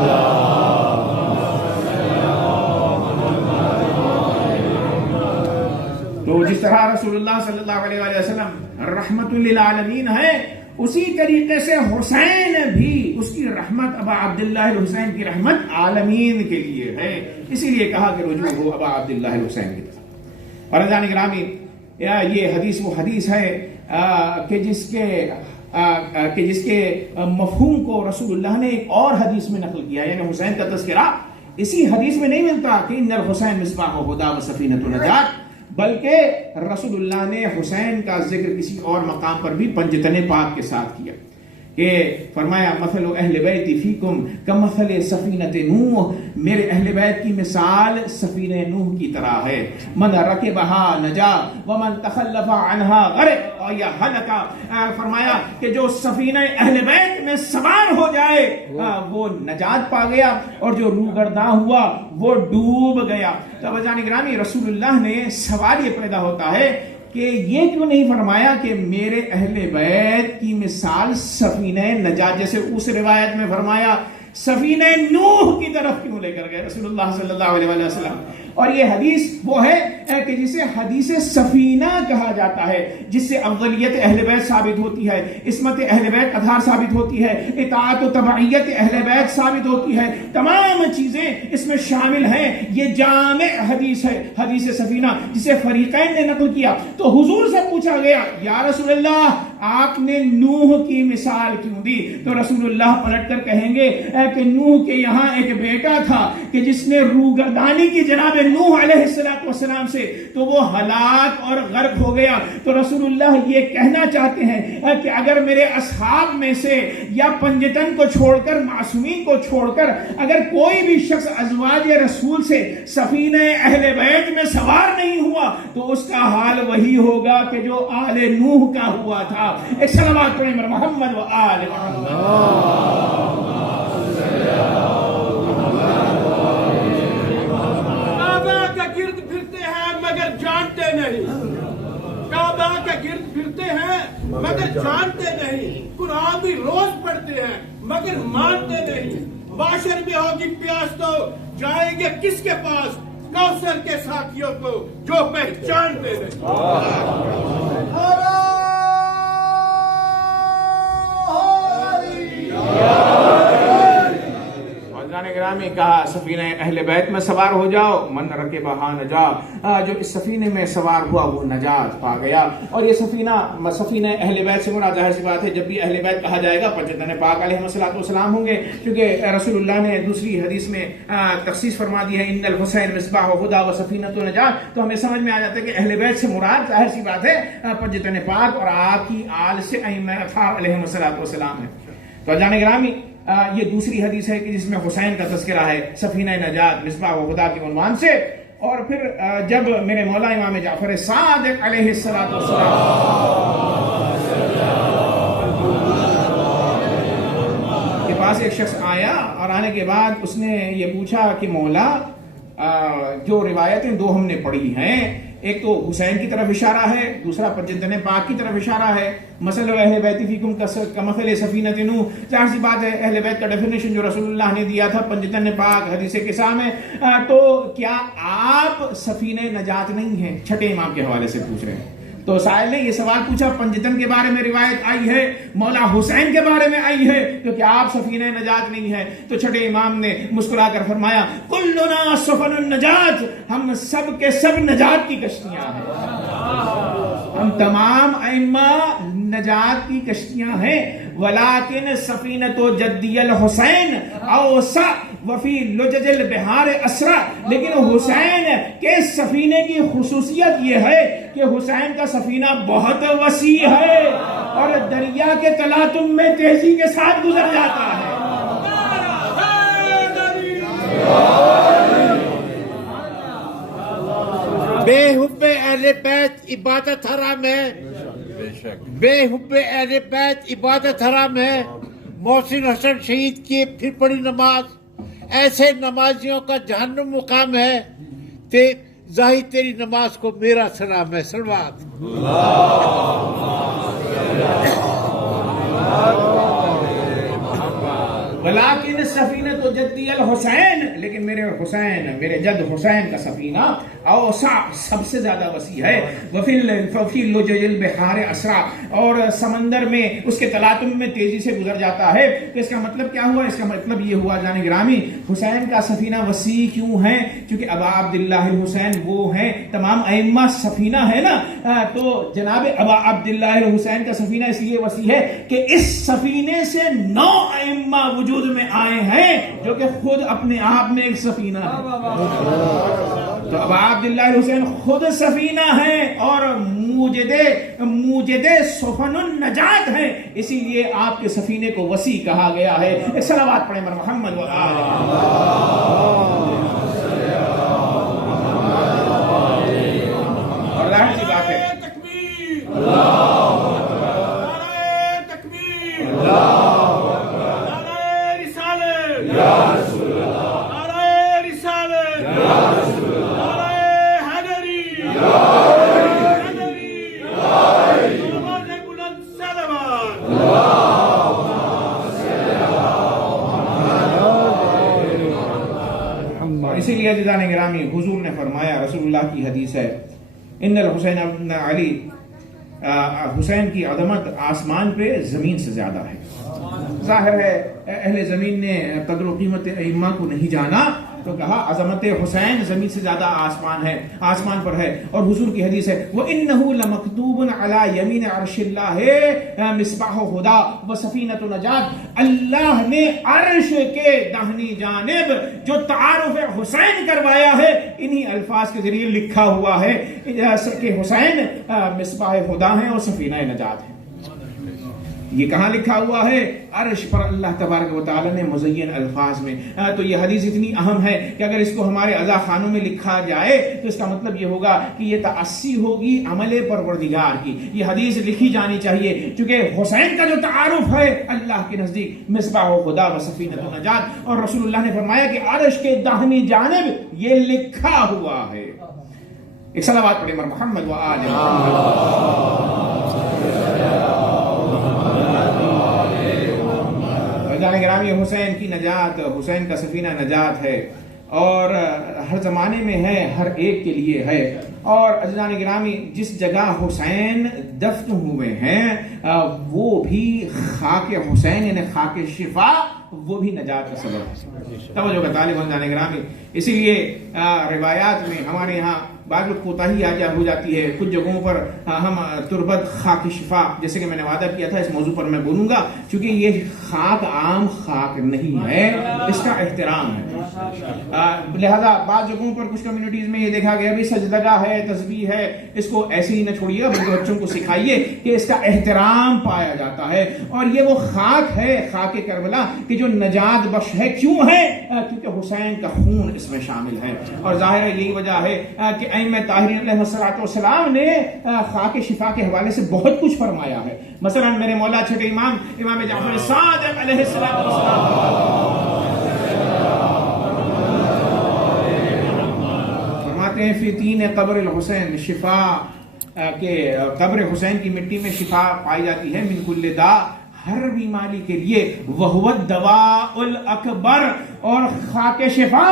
تو جس طرح رسول اللہ صلی اللہ علیہ وآلہ وسلم رحمت للعالمین ہے، اسی طریقے سے حسین بھی، اس کی رحمت ابا عبداللہ الحسین کی رحمت عالمین کے لیے ہے. اسی لیے کہا کہ رجوع ہو ابا عبداللہ الحسین کی طرف. اور عزیزان گرامی، یہ حدیث وہ حدیث ہے کہ جس کے مفہوم کو رسول اللہ نے ایک اور حدیث میں نقل کیا. یعنی حسین کا تذکرہ اسی حدیث میں نہیں ملتا کہ ان الحسین مصباح الہدی و سفینۃ النجات، بلکہ رسول اللہ نے حسین کا ذکر کسی اور مقام پر بھی پنجتن پاک کے ساتھ کیا کہ فرمایا مثل اہل بیت فیکم کمثل سفینۃ نوح، میرے اہل بیت کی مثال سفینہ نوح کی طرح ہے. من رکبہا نجا ومن تخلف عنہا غرق اور یا ہلکا. فرمایا کہ جو سفینہ اہل بیت میں سوار ہو جائے وہ نجات پا گیا اور جو روگرداں ہوا وہ ڈوب گیا. تو بجان گرامی، رسول اللہ نے سوال یہ پیدا ہوتا ہے کہ یہ کیوں نہیں فرمایا کہ میرے اہل بیت کی مثال سفینہ نجات، جیسے اس روایت میں فرمایا سفینہ نوح کی طرف کیوں لے کر گئے رسول اللہ صلی اللہ علیہ وسلم؟ اور یہ حدیث وہ ہے کہ جسے حدیث سفینہ کہا جاتا ہے، جس سے افضلیت اہل بیت ثابت ہوتی ہے، عصمت اہل بیت اطہار ثابت ہوتی ہے، اطاعت و تبعیت اہل بیت ثابت ہوتی ہے، تمام چیزیں اس میں شامل ہیں۔ یہ جامع حدیث ہے حدیث سفینہ، جسے فریقین نے نقل کیا۔ تو حضور سے پوچھا گیا یا رسول اللہ آپ نے نوح کی مثال کیوں دی؟ تو رسول اللہ پلٹ کر کہیں گے کہ نوح کے یہاں ایک بیٹا تھا کہ جس نے روگردانی کی جناب نوح علیہ السلام سے، تو وہ ہلاک اور غرق ہو گیا۔ تو رسول اللہ یہ کہنا چاہتے ہیں کہ اگر میرے اصحاب میں سے یا پنجتن کو چھوڑ کر، معصومین کو چھوڑ کر، اگر کوئی بھی شخص ازواج رسول سے سفینہ اہل بیت میں سوار نہیں ہوا تو اس کا حال وہی ہوگا کہ جو آل نوح کا ہوا تھا۔ ایک صلوات پڑھیں محمد و آل محمد۔ کعبہ کا گرد پھرتے ہیں مگر جانتے نہیں، کعبہ کا گرد پھرتے ہیں مگر جانتے نہیں، قرآن بھی روز پڑھتے ہیں مگر مانتے نہیں، معاشر میں ہوگی پیاس تو جائیں گے کس کے پاس؟ کوثر کے ساتھیوں کو جو پہچانتے نہیں۔ گرامی کہا سفینہ اہل بیت میں سوار ہو جاؤ، من رکبہا نجا، جو اس سفینے میں سوار ہوا وہ نجات پا گیا۔ اور یہ سفینہ اہل بیت سے مراد ظاہر سی بات ہے، جب بھی اہل بیت کہا جائے گا پنجتن پاک علیہ السلام ہوں گے، کیونکہ رسول اللہ نے دوسری حدیث میں تخصیص فرما دی ہے ان الحسین مصباح ہدی و سفینۃ نجات۔ تو ہمیں سمجھ میں آ جاتا ہے کہ اہل بیت سے مراد ظاہر سی بات ہے پنجتن پاک اور آپ کی آل سے ائمہ اطہار علیہ السلام ہے۔ تو جان گرامی یہ دوسری حدیث ہے کہ جس میں حسین کا تذکرہ ہے سفینہ نجات مصباح و خدا کے عنوان سے۔ اور پھر جب میرے مولا امام جعفر صادق علیہ السلام کے پاس ایک شخص آیا اور آنے کے بعد اس نے یہ پوچھا کہ مولا جو روایتیں دو ہم نے پڑھی ہیں، ایک تو حسین کی طرف اشارہ ہے، دوسرا پنجتن پاک کی طرف اشارہ ہے، مثل اہل بیت فیکم کمثل سفینۃ نوح، ظاہر سی بات ہے اہل بیت کا ڈیفینیشن جو رسول اللہ نے دیا تھا پنجتن پاک حدیث قصہ میں، تو کیا آپ سفینہ نجات نہیں ہیں؟ چھٹے امام کے حوالے سے پوچھ رہے ہیں۔ تو سائل نے یہ سوال پوچھا، پنجتن کے بارے میں روایت آئی ہے، مولا حسین کے بارے میں آئی ہے، تو کیا آپ سفینہ نجات نہیں ہے؟ تو چھٹے امام نے مسکرا کر فرمایا کلنا سفن النجات، ہم سب کے سب نجات کی کشتیاں ہیں، ہم تمام ائمہ نجات کی کشتیاں ہیں، ولیکن سفینۃ جدی الحسین اوسع وفی لجج البحار اسرع، لیکن حسین کے سفینے کی خصوصیت یہ ہے کہ حسین کا سفینہ بہت وسیع ہے اور دریا کے تلاطم میں تیزی کے ساتھ گزر جاتا ہے۔ بے حب اہل بیت عبادت حرام ہے، بے حب اہل بیت عبادت حرام ہے۔ محسن حسن شہید کی پھر پڑی نماز، ایسے نمازیوں کا جہنم مقام ہے۔ ظاہر تیری نماز کو میرا سلام ہے، سلوات۔ ولیکن سفینۃ جدی الحسین، لیکن میرے حسین، میرے جد حسین کا سفینہ اوسع سب سے زیادہ وسیع ہے، وفی لجج البحار اسرع، اور سمندر میں اس کے تلاطم میں تیزی سے گزر جاتا ہے۔ تو اس کا مطلب کیا ہوا؟ اس کا مطلب یہ ہوا جان گرامی حسین کا سفینہ وسیع کیوں ہے؟ کیونکہ ابا عبداللہ الحسین وہ ہیں، تمام ائمہ سفینہ ہے نا، تو جناب ابا عبداللہ الحسین کا سفینہ اس لیے وسیع ہے کہ اس سفینے سے 9 ائمہ وجود میں آئے ہیں جو کہ خود اپنے آپ میں ایک سفینہ ہے۔ تو ابا عبداللہ حسین خود سفینہ ہے اور موجد سفن النجات ہے، اسی لیے آپ کے سفینے کو وسیع کہا گیا ہے۔ ایک صلوات پڑھیں محمد و آل اور ظاہر سی بات ہے تکبیر، نعرہ تکبیر، نعرہ رسالت، نعرہ رسالت، نعرہ حیدری، آواز بلند صلوات۔ رسول اللہ کی حدیث ہے، ان الحسین ابن علی، حسین کی عظمت آسمان پہ زمین سے زیادہ ہے۔ ظاہر ہے اہل زمین نے قدر و قیمت ائمہ کو نہیں جانا، تو کہا عظمت حسین زمین سے زیادہ آسمان پر ہے۔ اور حضور کی حدیث ہے وَإِنَّهُ لَمَكْتُوبٌ عَلَى يَمِينِ عَرْشِ اللَّهِ مِصْبَاحُ هُدَى وَسَفِينَةُ نَجَاة، اللہ نے عرش کے داہنی جانب جو تعارف حسین کروایا ہے انہی الفاظ کے ذریعے لکھا ہوا ہے کہ حسین مصباح ہدا ہیں اور سفینہ نجات ہیں۔ یہ کہاں لکھا ہوا ہے؟ عرش پر اللہ تبارک و تعالی نے مزین الفاظ میں۔ تو یہ حدیث اتنی اہم ہے کہ اگر اس کو ہمارے عزا خانوں میں لکھا جائے تو اس کا مطلب یہ ہوگا کہ یہ تأسی ہوگی عمل پروردگار کی۔ یہ حدیث لکھی جانی چاہیے، چونکہ حسین کا جو تعارف ہے اللہ کے نزدیک مصباح خدا و سفینۃ النجات، اور رسول اللہ نے فرمایا کہ عرش کے داہنی جانب یہ لکھا ہوا ہے۔ ایک صلوات پڑھیں محمد و آل محمد۔ گرامی حسین کی نجات، حسین کا سفینہ نجات ہے، اور ہر زمانے میں ہے، ہر ایک کے لیے ہے۔ اور عزیزان گرامی جس جگہ حسین دفن ہوئے ہیں وہ بھی خاک حسین یعنی خاک شفا، وہ بھی نجات کا سبب ہے۔ توجہ کا طالب عزیزان گرامی، اسی لیے روایات میں ہمارے یہاں بعض لوگ کوتاہی ہو جاتی ہے، کچھ جگہوں پر ہم تربت خاک شفا، جیسے کہ میں نے وعدہ کیا تھا اس موضوع پر میں بولوں گا، چونکہ یہ خاک عام خاک نہیں ہے، اس کا احترام ہے۔ لہذا بعض جگہوں پر کچھ کمیونٹیز میں یہ دیکھا گیا بھی سجدگاہ ہے، تسبیح ہے، اس کو ایسے ہی نہ چھوڑیے گا بلکہ بچوں کو سکھائیے کہ اس کا احترام پایا جاتا ہے، اور یہ وہ خاک ہے، خاک کربلا، کہ جو نجات بخش ہے۔ کیوں ہے؟ کیونکہ حسین کا خون اس میں شامل ہے، اور ظاہر ہے یہی وجہ ہے کہ ائمہ طاہرین علیہ السلام نے خاک شفا کے حوالے سے بہت کچھ فرمایا ہے۔ مثلا میرے مولا چھٹے امام جعفر صادق علیہ السلام فرماتے ہیں فی طین قبر الحسین شفا، کہ قبر حسین کی مٹی میں شفا پائی جاتی ہے، من کل داء، ہر بیماری کے لیے، وہو الدواء الاکبر، اور خاک شفا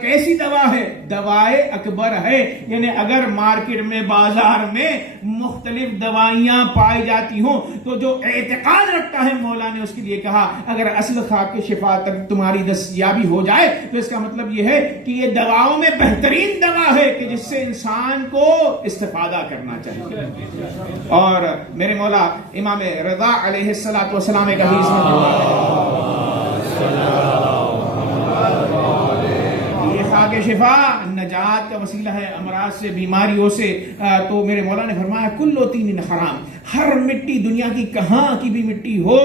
کیسی دوا ہے؟ دوائے اکبر ہے، یعنی اگر مارکیٹ میں بازار میں مختلف دوائیاں پائی جاتی ہوں تو جو اعتقاد رکھتا ہے مولا نے اس کے لیے کہا اگر اصل خاک شفا تک تمہاری دستیابی ہو جائے تو اس کا مطلب یہ ہے کہ یہ دواؤں میں بہترین دوا ہے کہ جس سے انسان کو استفادہ کرنا چاہیے۔ اور میرے مولا امام رضا علیہ السلام ایک حدیث میں خاک شفا نجات کا وسیلہ ہے امراض سے، بیماریوں سے۔ تو میرے مولا نے فرمایا کل طین حرام، ہر مٹی دنیا کی کہاں کی بھی مٹی ہو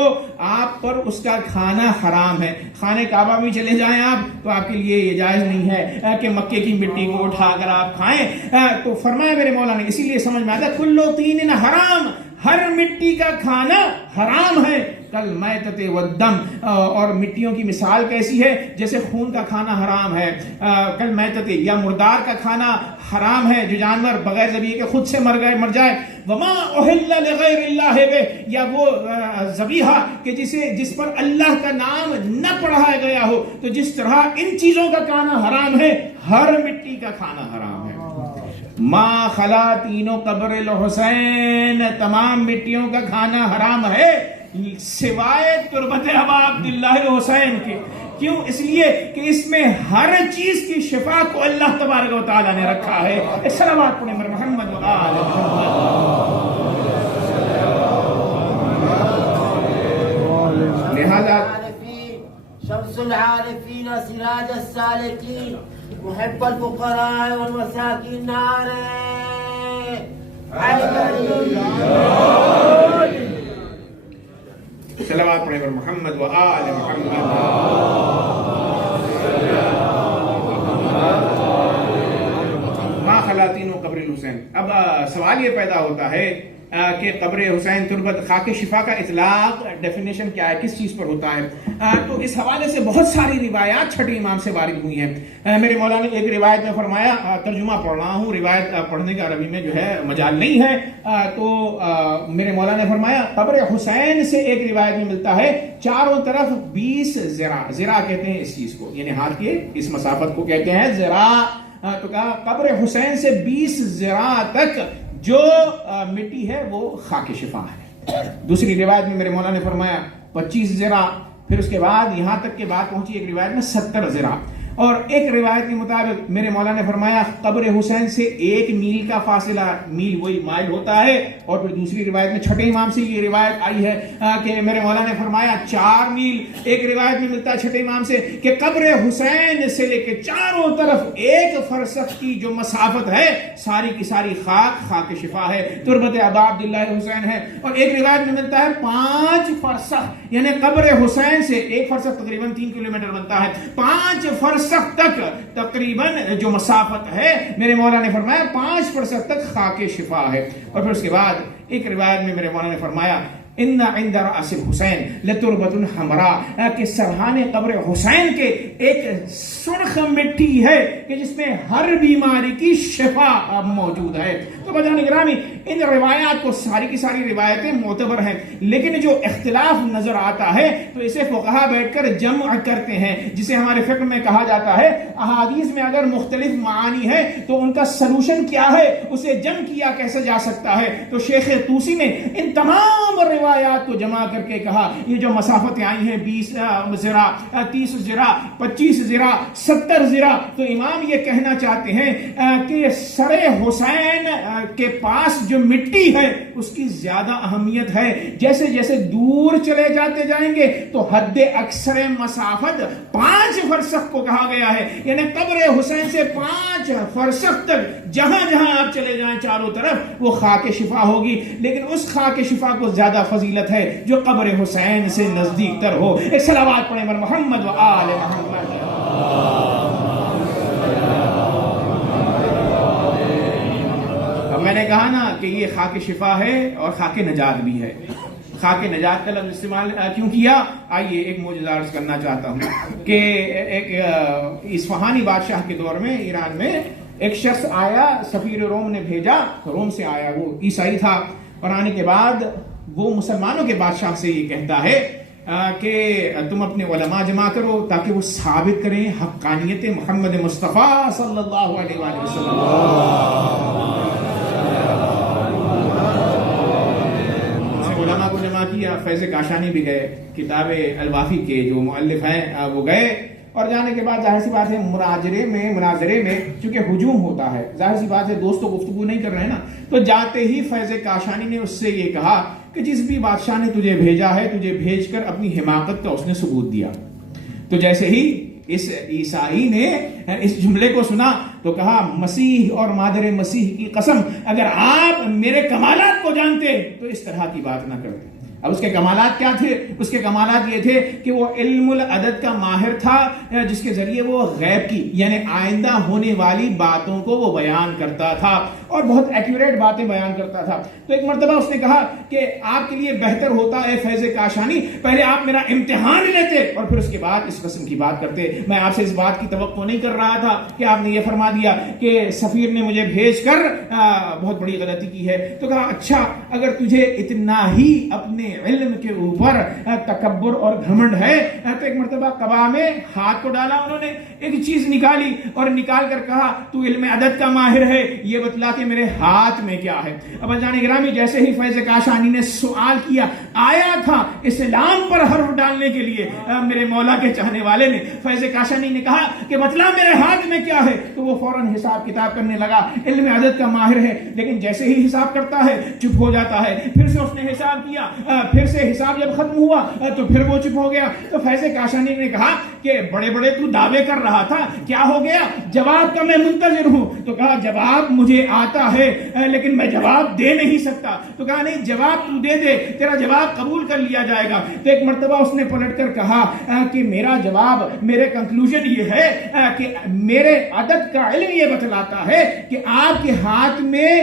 آپ پر اس کا کھانا حرام ہے۔ خانہ کعبہ میں چلے جائیں آپ تو آپ کے لیے یہ جائز نہیں ہے کہ مکے کی مٹی کو اٹھا کر آپ کھائیں۔ تو فرمایا میرے مولا نے، اسی لیے سمجھ میں آتا کل طین حرام، ہر مٹی کا کھانا حرام ہے۔ کل میتۃ والدم، اور مٹیوں کی مثال کیسی ہے؟ جیسے خون کا کھانا حرام ہے، کل میتۃ یا مردار کا کھانا حرام ہے، جو جانور بغیر ذبیحے کے خود سے مر جائے، وما اہل لغیر اللہ بہ، یا وہ ذبیحہ کہ جس پر اللہ کا نام نہ پڑھایا گیا ہو۔ تو جس طرح ان چیزوں کا کھانا حرام ہے، ہر مٹی کا کھانا حرام ہے۔ ما خلا تینوں قبر الحسین، تمام مٹیوں کا کھانا حرام ہے سوائے تربت ابا عبداللہ حسین کے۔ کیوں؟ اس لیے کہ اس میں ہر چیز کی شفا کو اللہ تبارک و تعالی نے رکھا ہے۔ صلوات پڑھیں محمد و آل محمد۔ لہذا شمس العارفین سراج السالکین محب الفقراء والمساکین نعرہ صلوات پڑھیں محمد و آل محمد۔ ما خلاتین و قبر الحسین۔ اب سوال یہ پیدا ہوتا ہے کہ قبر حسین تربت خاک شفا کا اطلاق ڈیفینیشن کیا ہے، کس چیز پر ہوتا ہے؟ تو اس حوالے سے بہت ساری روایات چھٹے امام سے وارد ہوئی ہیں۔ میرے مولا نے ایک روایت میں فرمایا، ترجمہ پڑھ رہا ہوں، روایت پڑھنے کا عربی میں جو ہے مجال نہیں ہے، تو میرے مولا نے فرمایا قبر حسین سے ایک روایت میں ملتا ہے چاروں طرف 20 ذراع، ذراع کہتے ہیں اس چیز کو، یعنی ہاتھ کے اس مسافت کو کہتے ہیں ذراع، تو کہا قبر حسین سے 20 ذراع تک جو مٹی ہے وہ خاک شفا ہے. دوسری روایت میں میرے مولا نے فرمایا 25 ذراع. پھر اس کے بعد یہاں تک کہ بات پہنچی ایک روایت میں 70 ذراع. اور ایک روایت کے مطابق میرے مولا نے فرمایا قبر حسین سے 1 میل کا فاصلہ، میل وہی مائل ہوتا ہے. اور پھر دوسری روایت میں چھٹے امام سے یہ روایت آئی ہے کہ میرے مولا نے فرمایا 4 میل. ایک روایت میں ملتا ہے چھٹے امام سے کہ قبر حسین سے لے کے چاروں طرف 1 فرسخ کی جو مسافت ہے ساری کی ساری خاک شفا ہے، تربت ابا عبداللہ حسین ہے. اور ایک روایت میں ملتا ہے 5 فرسخ، یعنی قبر حسین سے 1 فرسخ تقریباً 3 کلومیٹر بنتا ہے، 5 فرسخ تک تقریباً جو مسافت ہے میرے مولا نے فرمایا 5 فرسخ تک خاک شفا ہے. اور پھر اس کے بعد ایک روایت میں میرے مولا نے فرمایا ان عند راس الحسین لتربۃ حمراء، کہ سرحانے قبر حسین کے ایک سرخ مٹی ہے کہ جس میں ہر بیماری کی شفا موجود ہے. تو بھائیان گرامی ان روایات کو ساری کی ساری روایتیں معتبر ہیں، لیکن جو اختلاف نظر آتا ہے تو اسے فقہا بیٹھ کر جمع کرتے ہیں، جسے ہمارے فقہ میں کہا جاتا ہے احادیث میں اگر مختلف معانی ہے تو ان کا سلوشن کیا ہے، اسے جمع کیا کیسے جا سکتا ہے. تو شیخ طوسی نے ان تمام روایات کو جمع کر کے کہا یہ جو مسافتیں آئی ہیں 20 ذراع، 30 ذراع، 25 ذراع، 70 ذراع، تو امام یہ کہنا چاہتے ہیں کہ سر حسین کے پاس جو مٹی ہے اس کی زیادہ اہمیت ہے. جیسے جیسے دور چلے جاتے جائیں گے تو حد اکثر مسافت 5 فرسخ کو کہا گیا ہے، یعنی قبر حسین سے 5 فرسخ تک جہاں جہاں آپ چلے جائیں چاروں طرف وہ خاک شفا ہوگی. لیکن اس خاک شفا کو زیادہ فضیلت ہے جو قبر حسین سے نزدیک تر ہو. ایک صلوات پڑھیں بر محمد و آل محمد. اب میں نے کہا نا کہ یہ خاک شفا ہے اور خاک نجات بھی ہے. خاک نجات کا لفظ استعمال کیوں کیا؟ آئیے ایک معجزہ عرض کرنا چاہتا ہوں کہ ایک اصفہانی بادشاہ کے دور میں ایران میں ایک شخص آیا، سفیر روم نے بھیجا، روم سے آیا، وہ عیسائی تھا. اور آنے کے بعد وہ مسلمانوں کے بادشاہ سے یہ کہتا ہے کہ تم اپنے علماء جمع کرو تاکہ وہ ثابت کریں حقانیت محمد مصطفیٰ صلی اللہ علیہ وآلہ وسلم. علماء کو جمع کیا. فیض کاشانی بھی گئے، کتاب الوافی کے جو مؤلف ہیں وہ گئے. اور جانے کے بعد ظاہر سی بات ہے مناظرے میں چونکہ ہجوم ہوتا ہے، ظاہر سی بات ہے دوست گفتگو نہیں کر رہے ہیں نا، تو جاتے ہی فیض کاشانی نے اس سے یہ کہا کہ جس بھی بادشاہ نے تجھے بھیجا ہے تجھے بھیج کر اپنی حماقت کا اس نے ثبوت دیا. تو جیسے ہی اس عیسائی نے اس جملے کو سنا تو کہا مسیح اور مادر مسیح کی قسم اگر آپ میرے کمالات کو جانتے تو اس طرح کی بات نہ کرتے. اب اس کے کمالات کیا تھے؟ اس کے کمالات یہ تھے کہ وہ علم العدد کا ماہر تھا، جس کے ذریعے وہ غیب کی یعنی آئندہ ہونے والی باتوں کو وہ بیان کرتا تھا اور بہت ایکوریٹ باتیں بیان کرتا تھا. تو ایک مرتبہ اس نے کہا کہ آپ کے لیے بہتر ہوتا ہے فیض کاشانی پہلے آپ میرا امتحان لیتے اور پھر اس کے بعد اس قسم کی بات کرتے. میں آپ سے اس بات کی توقع نہیں کر رہا تھا کہ آپ نے یہ فرما دیا کہ سفیر نے مجھے بھیج کر بہت بڑی غلطی کی ہے. تو کہا اچھا اگر تجھے اتنا ہی اپنے علم کے اوپر تکبر اور گھمنڈ ہے تو ایک مرتبہ قبا میں ہاتھ کو ڈالا، انہوں نے ایک چیز نکالی اور نکال کر کہا تو علم عدد کا ماہر ہے، یہ بتلا کہ میرے ہاتھ میں کیا ہے. اب جانے گرامی جیسے ہی فیض کاشانی نے سوال کیا، آیا تھا اسلام پر حرف ڈالنے کے لیے میرے مولا کے چاہنے والے نے، فیض کاشانی نے کہا کہ بتلا میرے ہاتھ میں کیا ہے، تو وہ فوراً حساب کتاب کرنے لگا، علم عدد کا ماہر ہے. لیکن جیسے ہی حساب کرتا ہے چپ ہو جاتا ہے. پھر سے اس نے حساب کیا، پھر سے حساب جب ختم ہوا تو پھر وہ چپ ہو گیا. تو فیض کاشانی نے کہا کہ بڑے بڑے تو دعوے کر رہا تھا، کیا ہو گیا؟ جواب کا میں منتظر ہوں. تو کہا جواب مجھے آتا ہے لیکن میں جواب دے نہیں سکتا. تو کہا نہیں جواب تو دے دے، تیرا جواب قبول کر لیا جائے گا. تو ایک مرتبہ اس نے پلٹ کر کہا کہ میرا جواب، میرے کنکلوژن یہ ہے کہ میرے عدد کا علم یہ بتلاتا ہے کہ آپ کے ہاتھ میں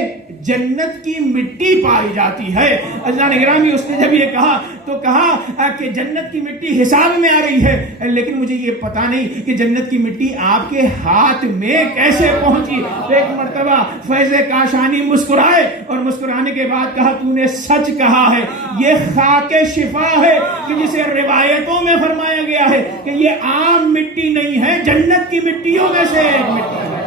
جنت کی مٹی پائی جاتی ہے. عزیزان گرامی اس نے جب یہ کہا تو کہا کہ جنت کی مٹی حساب میں آ رہی ہے لیکن مجھے یہ پتا نہیں کہ جنت کی مٹی آپ کے ہاتھ میں کیسے پہنچی. ایک مرتبہ فیض کاشانی مسکرائے اور مسکرانے کے بعد کہا تو نے سچ کہا ہے، یہ خاک شفا ہے کہ جسے روایتوں میں فرمایا گیا ہے کہ یہ عام مٹی نہیں ہے، جنت کی مٹیوں میں سے ایک مٹی ہے.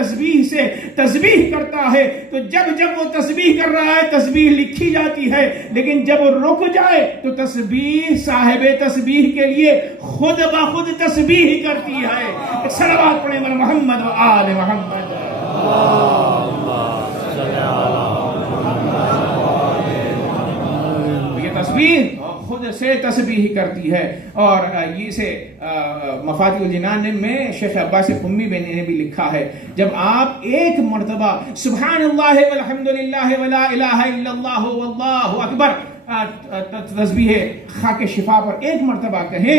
تسبیح سے تسبیح کرتا ہے تو جب وہ تسبیح کر رہا ہے تسبیح لکھی جاتی ہے، لیکن جب وہ رک جائے تو تسبیح صاحب تسبیح کے لیے خود بخود تسبیح کرتی ہے۔ صلوات پڑھیں بر محمد و آل محمد۔ یہ تسبیح خود سے تسبیح کرتی ہے، اور اسے مفاتیح الجنان میں شیخ عباس قمی نے بھی لکھا ہے، جب آپ ایک مرتبہ سبحان اللہ والحمد للہ ولا الہ الا اللہ واللہ اکبر تسبیح خاک شفا پر ایک مرتبہ کہیں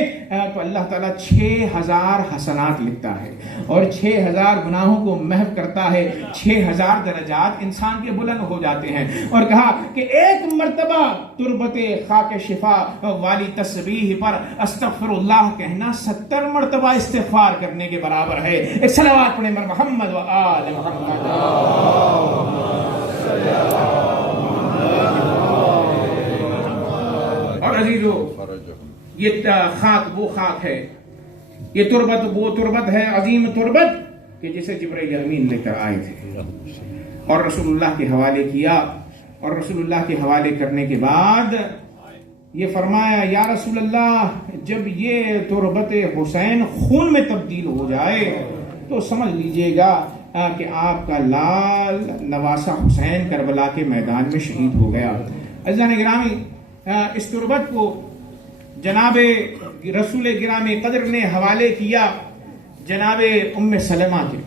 تو اللہ تعالیٰ 6000 حسنات لکھتا ہے اور 6000 گناہوں کو محو کرتا ہے، 6000 درجات انسان کے بلند ہو جاتے ہیں۔ اور کہا کہ ایک مرتبہ تربت خاک شفا والی تسبیح پر استغفر اللہ کہنا 70 مرتبہ استغفار کرنے کے برابر ہے۔ ایک صلوات پڑھیں بر محمد و آل محمد۔ اور عزیزو، یہ خاک وہ خاک ہے، یہ تربت وہ تربت ہے، عظیم تربت کہ جسے جبرائیل امین لے کر آئے تھے اور رسول اللہ کے حوالے کیا، اور رسول اللہ کے حوالے کرنے کے بعد یہ فرمایا یا رسول اللہ جب یہ تربت حسین خون میں تبدیل ہو جائے تو سمجھ لیجئے گا کہ آپ کا لال نواسہ حسین کربلا کے میدان میں شہید ہو گیا۔ عزیزان گرامی، اس تربت کو جناب رسول گرامی قدر نے حوالے کیا جناب ام سلمہ کے،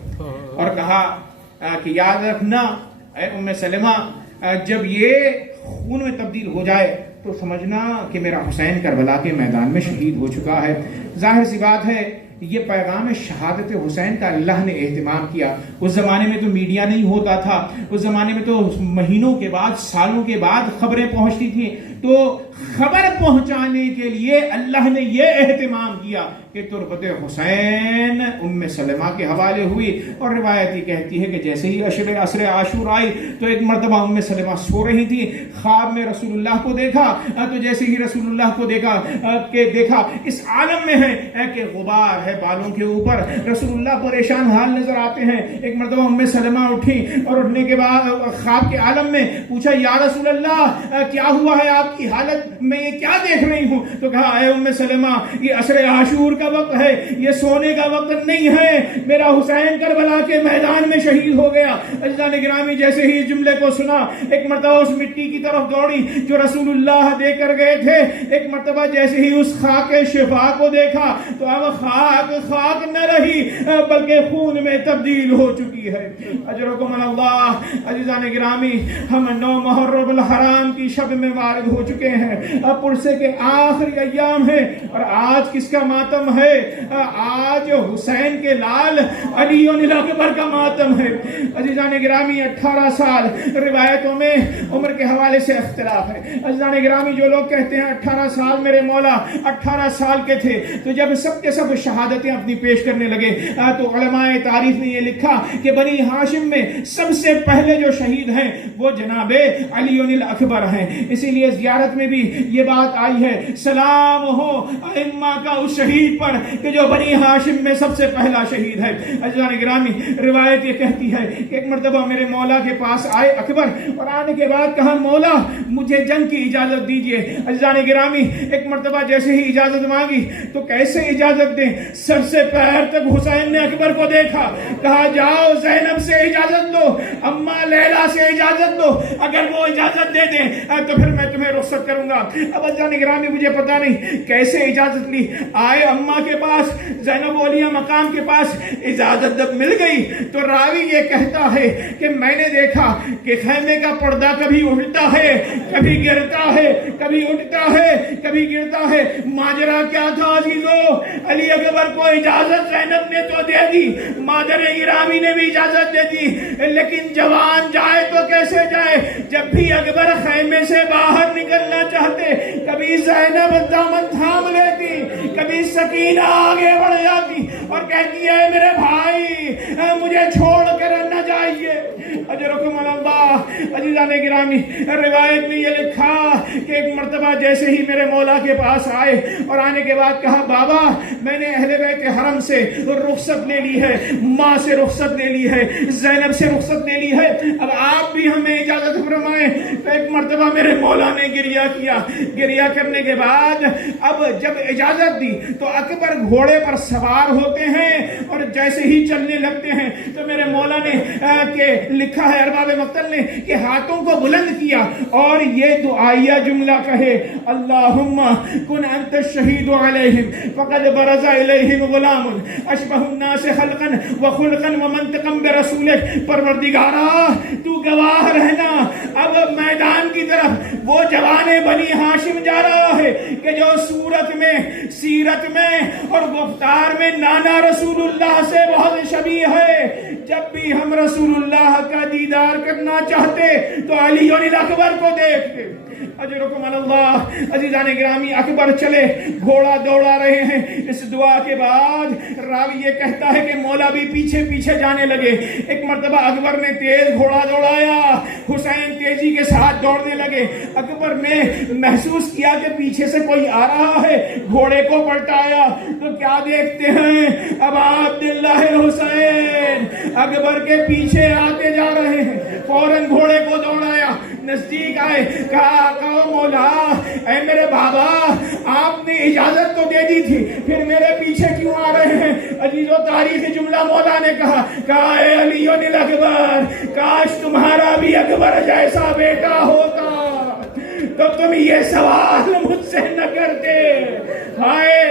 اور کہا کہ یاد رکھنا اے ام سلمہ جب یہ خون میں تبدیل ہو جائے تو سمجھنا کہ میرا حسین کربلا کے میدان میں شہید ہو چکا ہے۔ ظاہر سی بات ہے یہ پیغام شہادت حسین کا اللہ نے اہتمام کیا۔ اس زمانے میں تو میڈیا نہیں ہوتا تھا، اس زمانے میں تو مہینوں کے بعد سالوں کے بعد خبریں پہنچتی تھیں، تو خبر پہنچانے کے لیے اللہ نے یہ اہتمام کیا کہ تربت حسین ام سلمہ کے حوالے ہوئی، اور روایت یہ کہتی ہے کہ جیسے ہی عصر عاشور آئی تو ایک مرتبہ ام سلمہ سو رہی تھی، خواب میں رسول اللہ کو دیکھا، تو جیسے ہی رسول اللہ کو دیکھا اس عالم میں ہے کہ غبار ہے بالوں کے اوپر، رسول اللہ پریشان حال نظر آتے ہیں۔ ایک مرتبہ ام سلمہ اٹھی اور اٹھنے کے بعد خواب کے عالم میں پوچھا یا رسول اللہ کیا ہوا ہے آپ کی حالت، میں یہ کیا دیکھ رہی ہوں؟ تو کہا اے ام سلمہ یہ عصر عاشور کا وقت ہے، یہ سونے کا وقت نہیں ہے، میرا حسین کربلا کے میدان میں شہید ہو گیا۔ عزیزان گرامی، جیسے ہی اس جملے کو سنا ایک مرتبہ اس مٹی کی طرف دوڑی جو رسول اللہ دے کر گئے تھے، ایک مرتبہ جیسے ہی اس خاک شفا کو دیکھا تو اب خاک نہ رہی بلکہ خون میں تبدیل ہو چکی ہے۔ اجرکم اللہ۔ عزیزان گرامی، ہم 9 محرم الحرام کی شب میں وارد ہو چکے ہیں، اب پرسے کے آخری ایام ہیں، اور آج کس کا ماتم ہے؟ آج حسین کے لال علی اکبر کا ماتم ہے۔ عزیزان گرامی، 18 سال روایتوں میں عمر کے حوالے سے اختلاف ہے۔ عزیزان گرامی، جو لوگ کہتے ہیں 18 سال میرے مولا 18 سال کے تھے، تو جب سب کے سب شہادتیں اپنی پیش کرنے لگے تو علماء تاریخ نے یہ لکھا کہ بنی ہاشم میں سب سے پہلے جو شہید ہیں وہ جناب علی الاکبر ہیں۔ اسی لیے زیارت میں بھی یہ بات آئی ہے، سلام ہو ائمہ کا اس شہید پر کہ جو بنی ہاشم میں سب سے پہلا شہید ہے۔ عزیزان گرامی، روایت یہ کہتی ہے کہ ایک مرتبہ میرے مولا کے پاس آئے اکبر، اور آنے کے بعد کہا مولا مجھے جنگ کی اجازت دیجئے۔ عزیزان گرامی، ایک مرتبہ جیسے ہی اجازت مانگی تو کیسے اجازت دیں، سر سے پیر تک حسین نے اکبر کو دیکھا، کہا جاؤ زینب سے اجازت لو، اماں لیلا سے اجازت لو، اگر وہ اجازت دے دیں تو پھر میں تمہیں رخصت کروں گا۔ اب عزیزان گرامی، مجھے پتا نہیں کیسے اجازت لی، آئے اماں کے پاس، زینب اولیاء مقام کے پاس، اجازت جب مل گئی تو راوی یہ کہتا ہے کہ میں نے دیکھا کہ خیمے کا پردہ کبھی اٹھتا ہے کبھی گرتا ہے، کبھی اٹھتا ہے کبھی گرتا ہے۔ ماجرا کیا تھا عزیزو؟ علی اکبر کو اجازت زینب نے تو دے دی، مادر گرامی نے بھی اجازت دے دی، لیکن جوان جائے تو کیسے جائے؟ جب بھی اکبر خیمے سے باہر نکلنا چاہتے، کبھی زینب دامن تھام لیتی، کبھی سکینہ آگے بڑھ جاتی اور کہتی ہے میرے بھائی مجھے چھوڑ کر نہ جائیے۔ اجرکم اللہ۔ عزیزان گرامی، روایت میں یہ لکھا کہ ایک مرتبہ جیسے ہی میرے مولا کے پاس آئے اور آنے کے بعد کہا بابا میں نے اہل بیت حرم سے رخصت لے لی ہے، ماں سے رخصت لے لی ہے، زینب سے رخصت لے لی ہے، اب آپ بھی ہمیں اجازت فرمائیں۔ تو ایک مرتبہ میرے مولا نے گریہ کیا، گریہ کرنے کے بعد اب جب اجازت دی تو اکبر گھوڑے پر سوار ہوتے ہیں اور جیسے ہی چلنے لگتے ہیں تو میرے مولا نے کہ لکھا ہے ارباب مقتل نے کہ ہاتھوں کو بلند کیا اور یہ دعائیہ جملہ کہے، اللہم کن انت الشہید علیہم فقد برز الیہم غلام اشبہ الناس خلقا وخلقا ومنطقا برسولک، پروردگارا تو گواہ رہنا اب میدان کی طرف وہ جوان بنی ہاشم جا رہا ہے کہ جو صورت میں، سیرت میں اور گفتار میں نانا رسول اللہ سے بہت شبیہ ہے۔ جب بھی ہم رسول اللہ کا دیدار کرنا چاہتے تو علی الاکبر کو دیکھتے۔ اجرکم اللہ۔ عزیزان گرامی، اکبر چلے، گھوڑا دوڑا رہے ہیں۔ اس دعا کے بعد راوی یہ کہتا ہے کہ مولا بھی پیچھے پیچھے جانے لگے۔ ایک مرتبہ اکبر نے تیز گھوڑا دوڑایا، حسین تیزی کے ساتھ دوڑنے لگے۔ اکبر نے محسوس کیا کہ پیچھے سے کوئی آ رہا ہے، گھوڑے کو پلٹایا تو کیا دیکھتے ہیں، ابا عبداللہ الحسین اکبر کے پیچھے آتے جا رہے ہیں۔ فوراً گھوڑے کو دوڑایا، نزدیک آئے، کہا مولا اے میرے بابا، آپ نے اجازت تو دے دی تھی، پھر میرے پیچھے کیوں آ رہے ہیں؟ عزیز و تاریخی جملہ مولا نے کہا اے علی الاکبر، کاش تمہارا بھی اکبر جیسا بیٹا ہوتا تو تم یہ سوال مجھ سے نہ کرتے۔ ہائے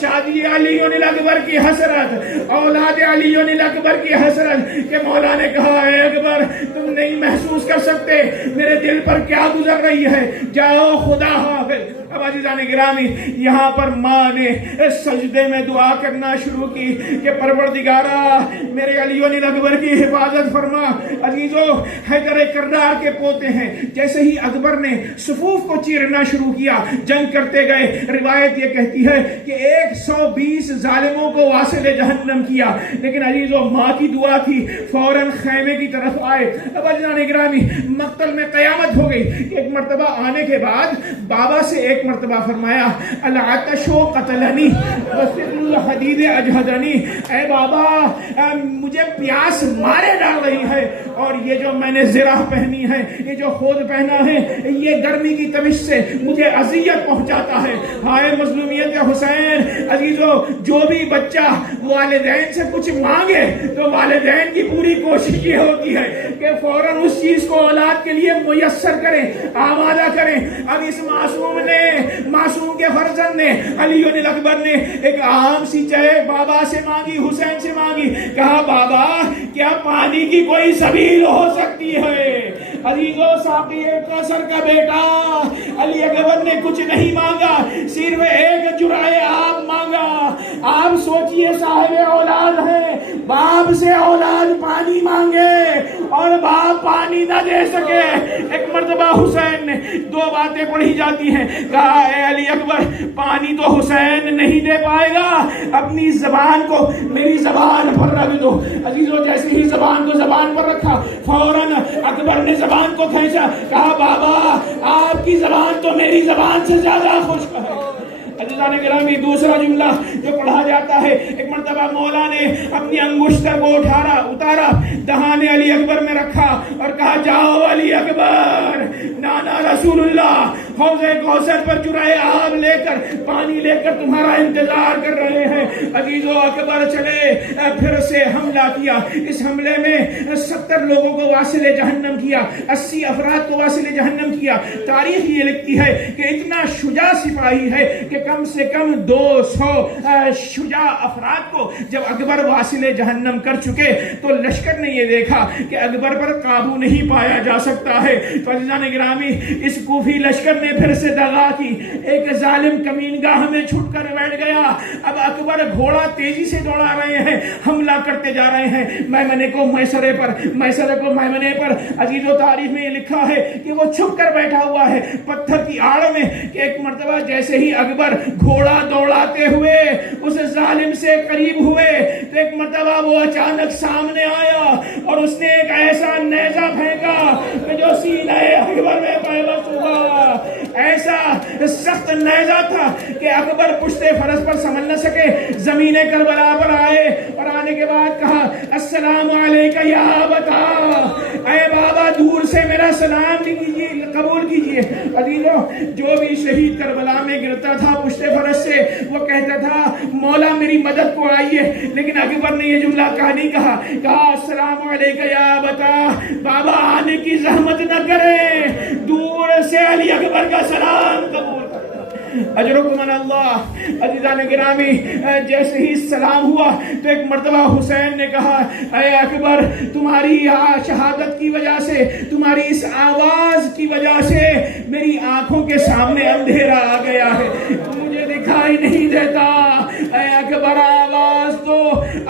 شادی علی الاکبر کی حسرت، اولاد علی الاکبر کی حسرت کہ مولا نے کہا اے اکبر، تم نہیں محسوس کر سکتے میرے دل پر کیا گزر رہی ہے، جاؤ خدا حافظ۔ اب عزیزان گرامی، یہاں پر ماں نے سجدے میں دعا کرنا شروع کی کہ پروردگارا میرے علی الاکبر کی حفاظت فرما۔ عزیزو، حیدر کرار کے پوتے ہیں، جیسے ہی اکبر نے صفوف کو چیرنا شروع کیا، جنگ کرتے گئے۔ روایت یہ کہتی ہے کہ 120 ظالموں کو واصل جہنم کیا، لیکن عزیزو ماں کی دعا تھی، فوراً خیمے کی طرف آئے۔ اب عزیزان گرامی، مقتل میں قیامت ہو گئی۔ ایک مرتبہ آنے کے بعد بابا سے ایک مرتبہ فرمایا العطش قتلنی وثقل الحدید اجہدنی، اے بابا مجھے پیاس مارے ڈال رہی ہے اور یہ جو میں نے زرہ پہنی ہے، یہ جو خود پہنا ہے، یہ گرمی کی تبش سے مجھے اذیت پہنچاتا ہے۔ ہائے مظلومیت حسین۔ عزیزو، جو بھی بچہ والدین سے کچھ مانگے تو والدین کی پوری کوشش یہ ہوتی ہے کہ فوراً اس چیز کو اولاد کے لیے میسر کریں، آمادہ کریں۔ اب اس معصوم کے فرزند نے، علی الاکبر نے ایک عام سی چاہے بابا سے مانگی، حسین سے مانگی، کہا بابا کیا پانی کی کوئی سبیل ہو سکتی ہے؟ عزیزو، ساقی کوثر کا بیٹا علی اکبر نے کچھ نہیں مانگا، صرف ایک جرعہ آب مانگا۔ آپ سوچئے صاحب اولاد ہے، باپ سے اولاد پانی مانگے اور باپ پانی نہ دے سکے۔ ایک مرتبہ حسین نے 2 باتیں پڑھی جاتی ہیں، کہا اے علی اکبر، پانی تو حسین نہیں دے پائے گا، اپنی زبان کو میری زبان پر رکھ دو۔ عزیزو، جیسے ہی زبان کو زبان پر رکھا، فوراً اکبر نے زبان کو کھینچا، کہا بابا آپ کی زبان تو میری زبان سے زیادہ خشک ہے۔ عزیزان گرامی، دوسرا جملہ جو پڑھا جاتا ہے، ایک مرتبہ مولا نے اپنی انگشتر کو اتارا، دہان علی اکبر میں رکھا اور کہا جاؤ علی اکبر، نانا رسول اللہ حوض کوثر پر جرعہ آب لے کر، پانی لے کر تمہارا انتظار کر رہے ہیں۔ عزیزو، اکبر چلے، پھر سے حملہ کیا۔ اس حملے میں 70 لوگوں کو واصل جہنم کیا، 80 افراد کو واصل جہنم کیا۔ تاریخ یہ لکھتی ہے کہ اتنا شجاع سپاہی ہے کہ کم سے کم 200 شجاع افراد کو جب اکبر واصل جہنم کر چکے تو لشکر نے یہ دیکھا کہ اکبر پر قابو نہیں پایا جا سکتا ہے۔ تو عزیزان گرامی، اس کوفی لشکر نے پھر سے دغا کی، ایک ظالم کمین گاہ میں چھٹ کر بیٹھ گیا۔ اب اکبر گھوڑا تیزی سے دوڑا رہے ہیں، حملہ کرتے جا رہے ہیں، میمنے کو میسرے پر، میسرے کو میمنے پر۔ عزیز و تاریخ میں یہ لکھا ہے کہ وہ چھپ کر بیٹھا ہوا ہے پتھر کی آڑ میں کہ ایک مرتبہ جیسے ہی اکبر گھوڑا دوڑاتے ہوئے اس ظالم سے قریب ہوئے تو ایک مرتبہ وہ اچانک سامنے آیا اور اس نے ایک ایسا نیزہ پھینکا کہ جو سینہ اکبر میں پیوست ہوا۔ ایسا سخت نیزہ تھا کہ اکبر پشت فرس پر سنبھل نہ سکے، زمین کربلا پر آئے اور آنے کے بعد کہا السلام علیکہ یا ابتا، اے بابا دور سے میرا سلام کیجیے، قبول کیجیے۔ عزیزو، جو بھی شہید کربلا میں گرتا تھا پشت فرس سے وہ کہتا تھا مولا میری مدد کو آئیے، لیکن اکبر نے یہ جملہ نہیں کہا السلام علیکہ یا ابتا، بابا آنے کی زحمت نہ کریں، دور سے علی اکبر کا سلام قبول کریں۔ اجرکم اللہ۔ عزیزان گرامی، جیسے ہی سلام ہوا تو ایک مرتبہ حسین نے کہا اے اکبر، تمہاری شہادت کی وجہ سے، تمہاری اس آواز کی وجہ سے میری آنکھوں کے سامنے اندھیرا آ گیا ہے، مجھے دکھائی نہیں دیتا۔ اے اکبر آواز دو،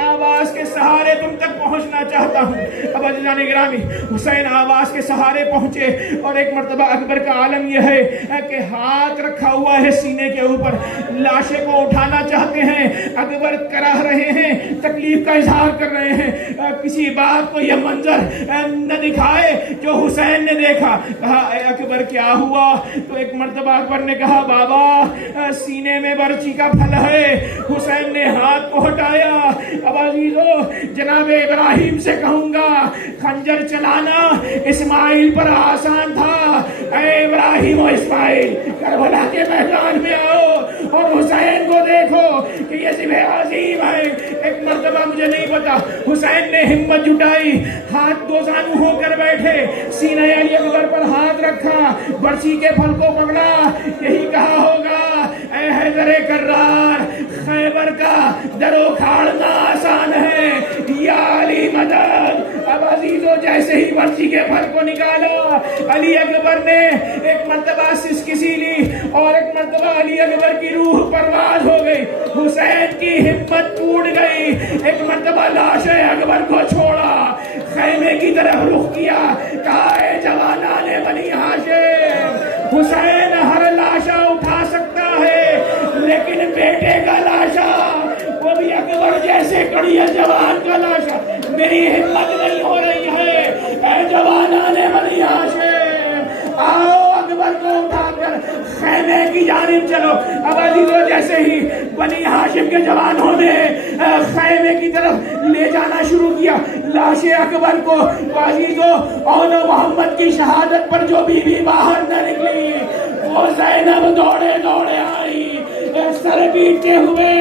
آواز کے سہارے تم تک پہنچنا چاہتا ہوں۔ اب عزیزان گرامی، حسین آواز کے سہارے پہنچے اور ایک مرتبہ اکبر کا عالم یہ ہے کہ ہاتھ رکھا ہوا ہے سینے کے اوپر، لاشے کو اٹھانا چاہتے ہیں، اکبر کراہ رہے ہیں، تکلیف کا اظہار کر رہے ہیں، کسی بات کو یہ منظر نہ دکھائے جو حسین نے دیکھا۔ کہا اے اکبر کیا ہوا؟ تو ایک مرتبہ اکبر نے کہا بابا سینے میں برچی کا پھل ہے۔ حسین نے ہاتھ کو ہٹایا۔ اب عزیزو، جناب ابراہیم سے کہوں گا خنجر چلانا اسماعیل پر آسان تھا۔ اے ابراہیم و اسماعیل، کربلا کے میدان میں آؤ اور حسین کو دیکھو کہ یہ ذبح عظیم ہے۔ ایک مرتبہ مجھے نہیں پتا، حسین نے ہمت جٹائی، ہاتھ دو زانو ہو کر بیٹھے، سینہ علی اکبر پر ہاتھ رکھا، برچی کے پھل کو پکڑا، یہی کہا ہوگا اے حیدر کرار، خیبر کا در اکھاڑنا آسان ہے، یا علی مدد۔ اب عزیزو، جیسے ہی برچی کے پھل کو نکالا، علی اکبر نے ایک مرتبہ سسکسی لی اور ایک مرتبہ علی اکبر کی روح پرواز ہو گئی، حسین کی ہمت ٹوٹ گئی۔ ایک مرتبہ لاش اکبر کو چھوڑا، خیمے کی طرف رخ کیا، کہا اے جوانان بنی ہاشم، حسین ہر لاشا اٹھا سکتا ہے لیکن بیٹے کا لاشا، وہ بھی اکبر جیسے کڑی جوان کا لاشا، میری ہمت نہیں ہو رہی ہے۔ اے جوانان بنی ہاشم، آؤ اکبر کو اٹھا کر خیمے کی جانب چلو۔ اب عزیزو، جیسے ہی بنی ہاشم کے جوانوں نے خیمے کی طرف لے جانا شروع کیا لاش اکبر کو، عزیزو اون محمد کی شہادت پر جو بی بی باہر نہ نکلی، وہ زینب دوڑے دوڑے آئی، سر پیٹتے ہوئے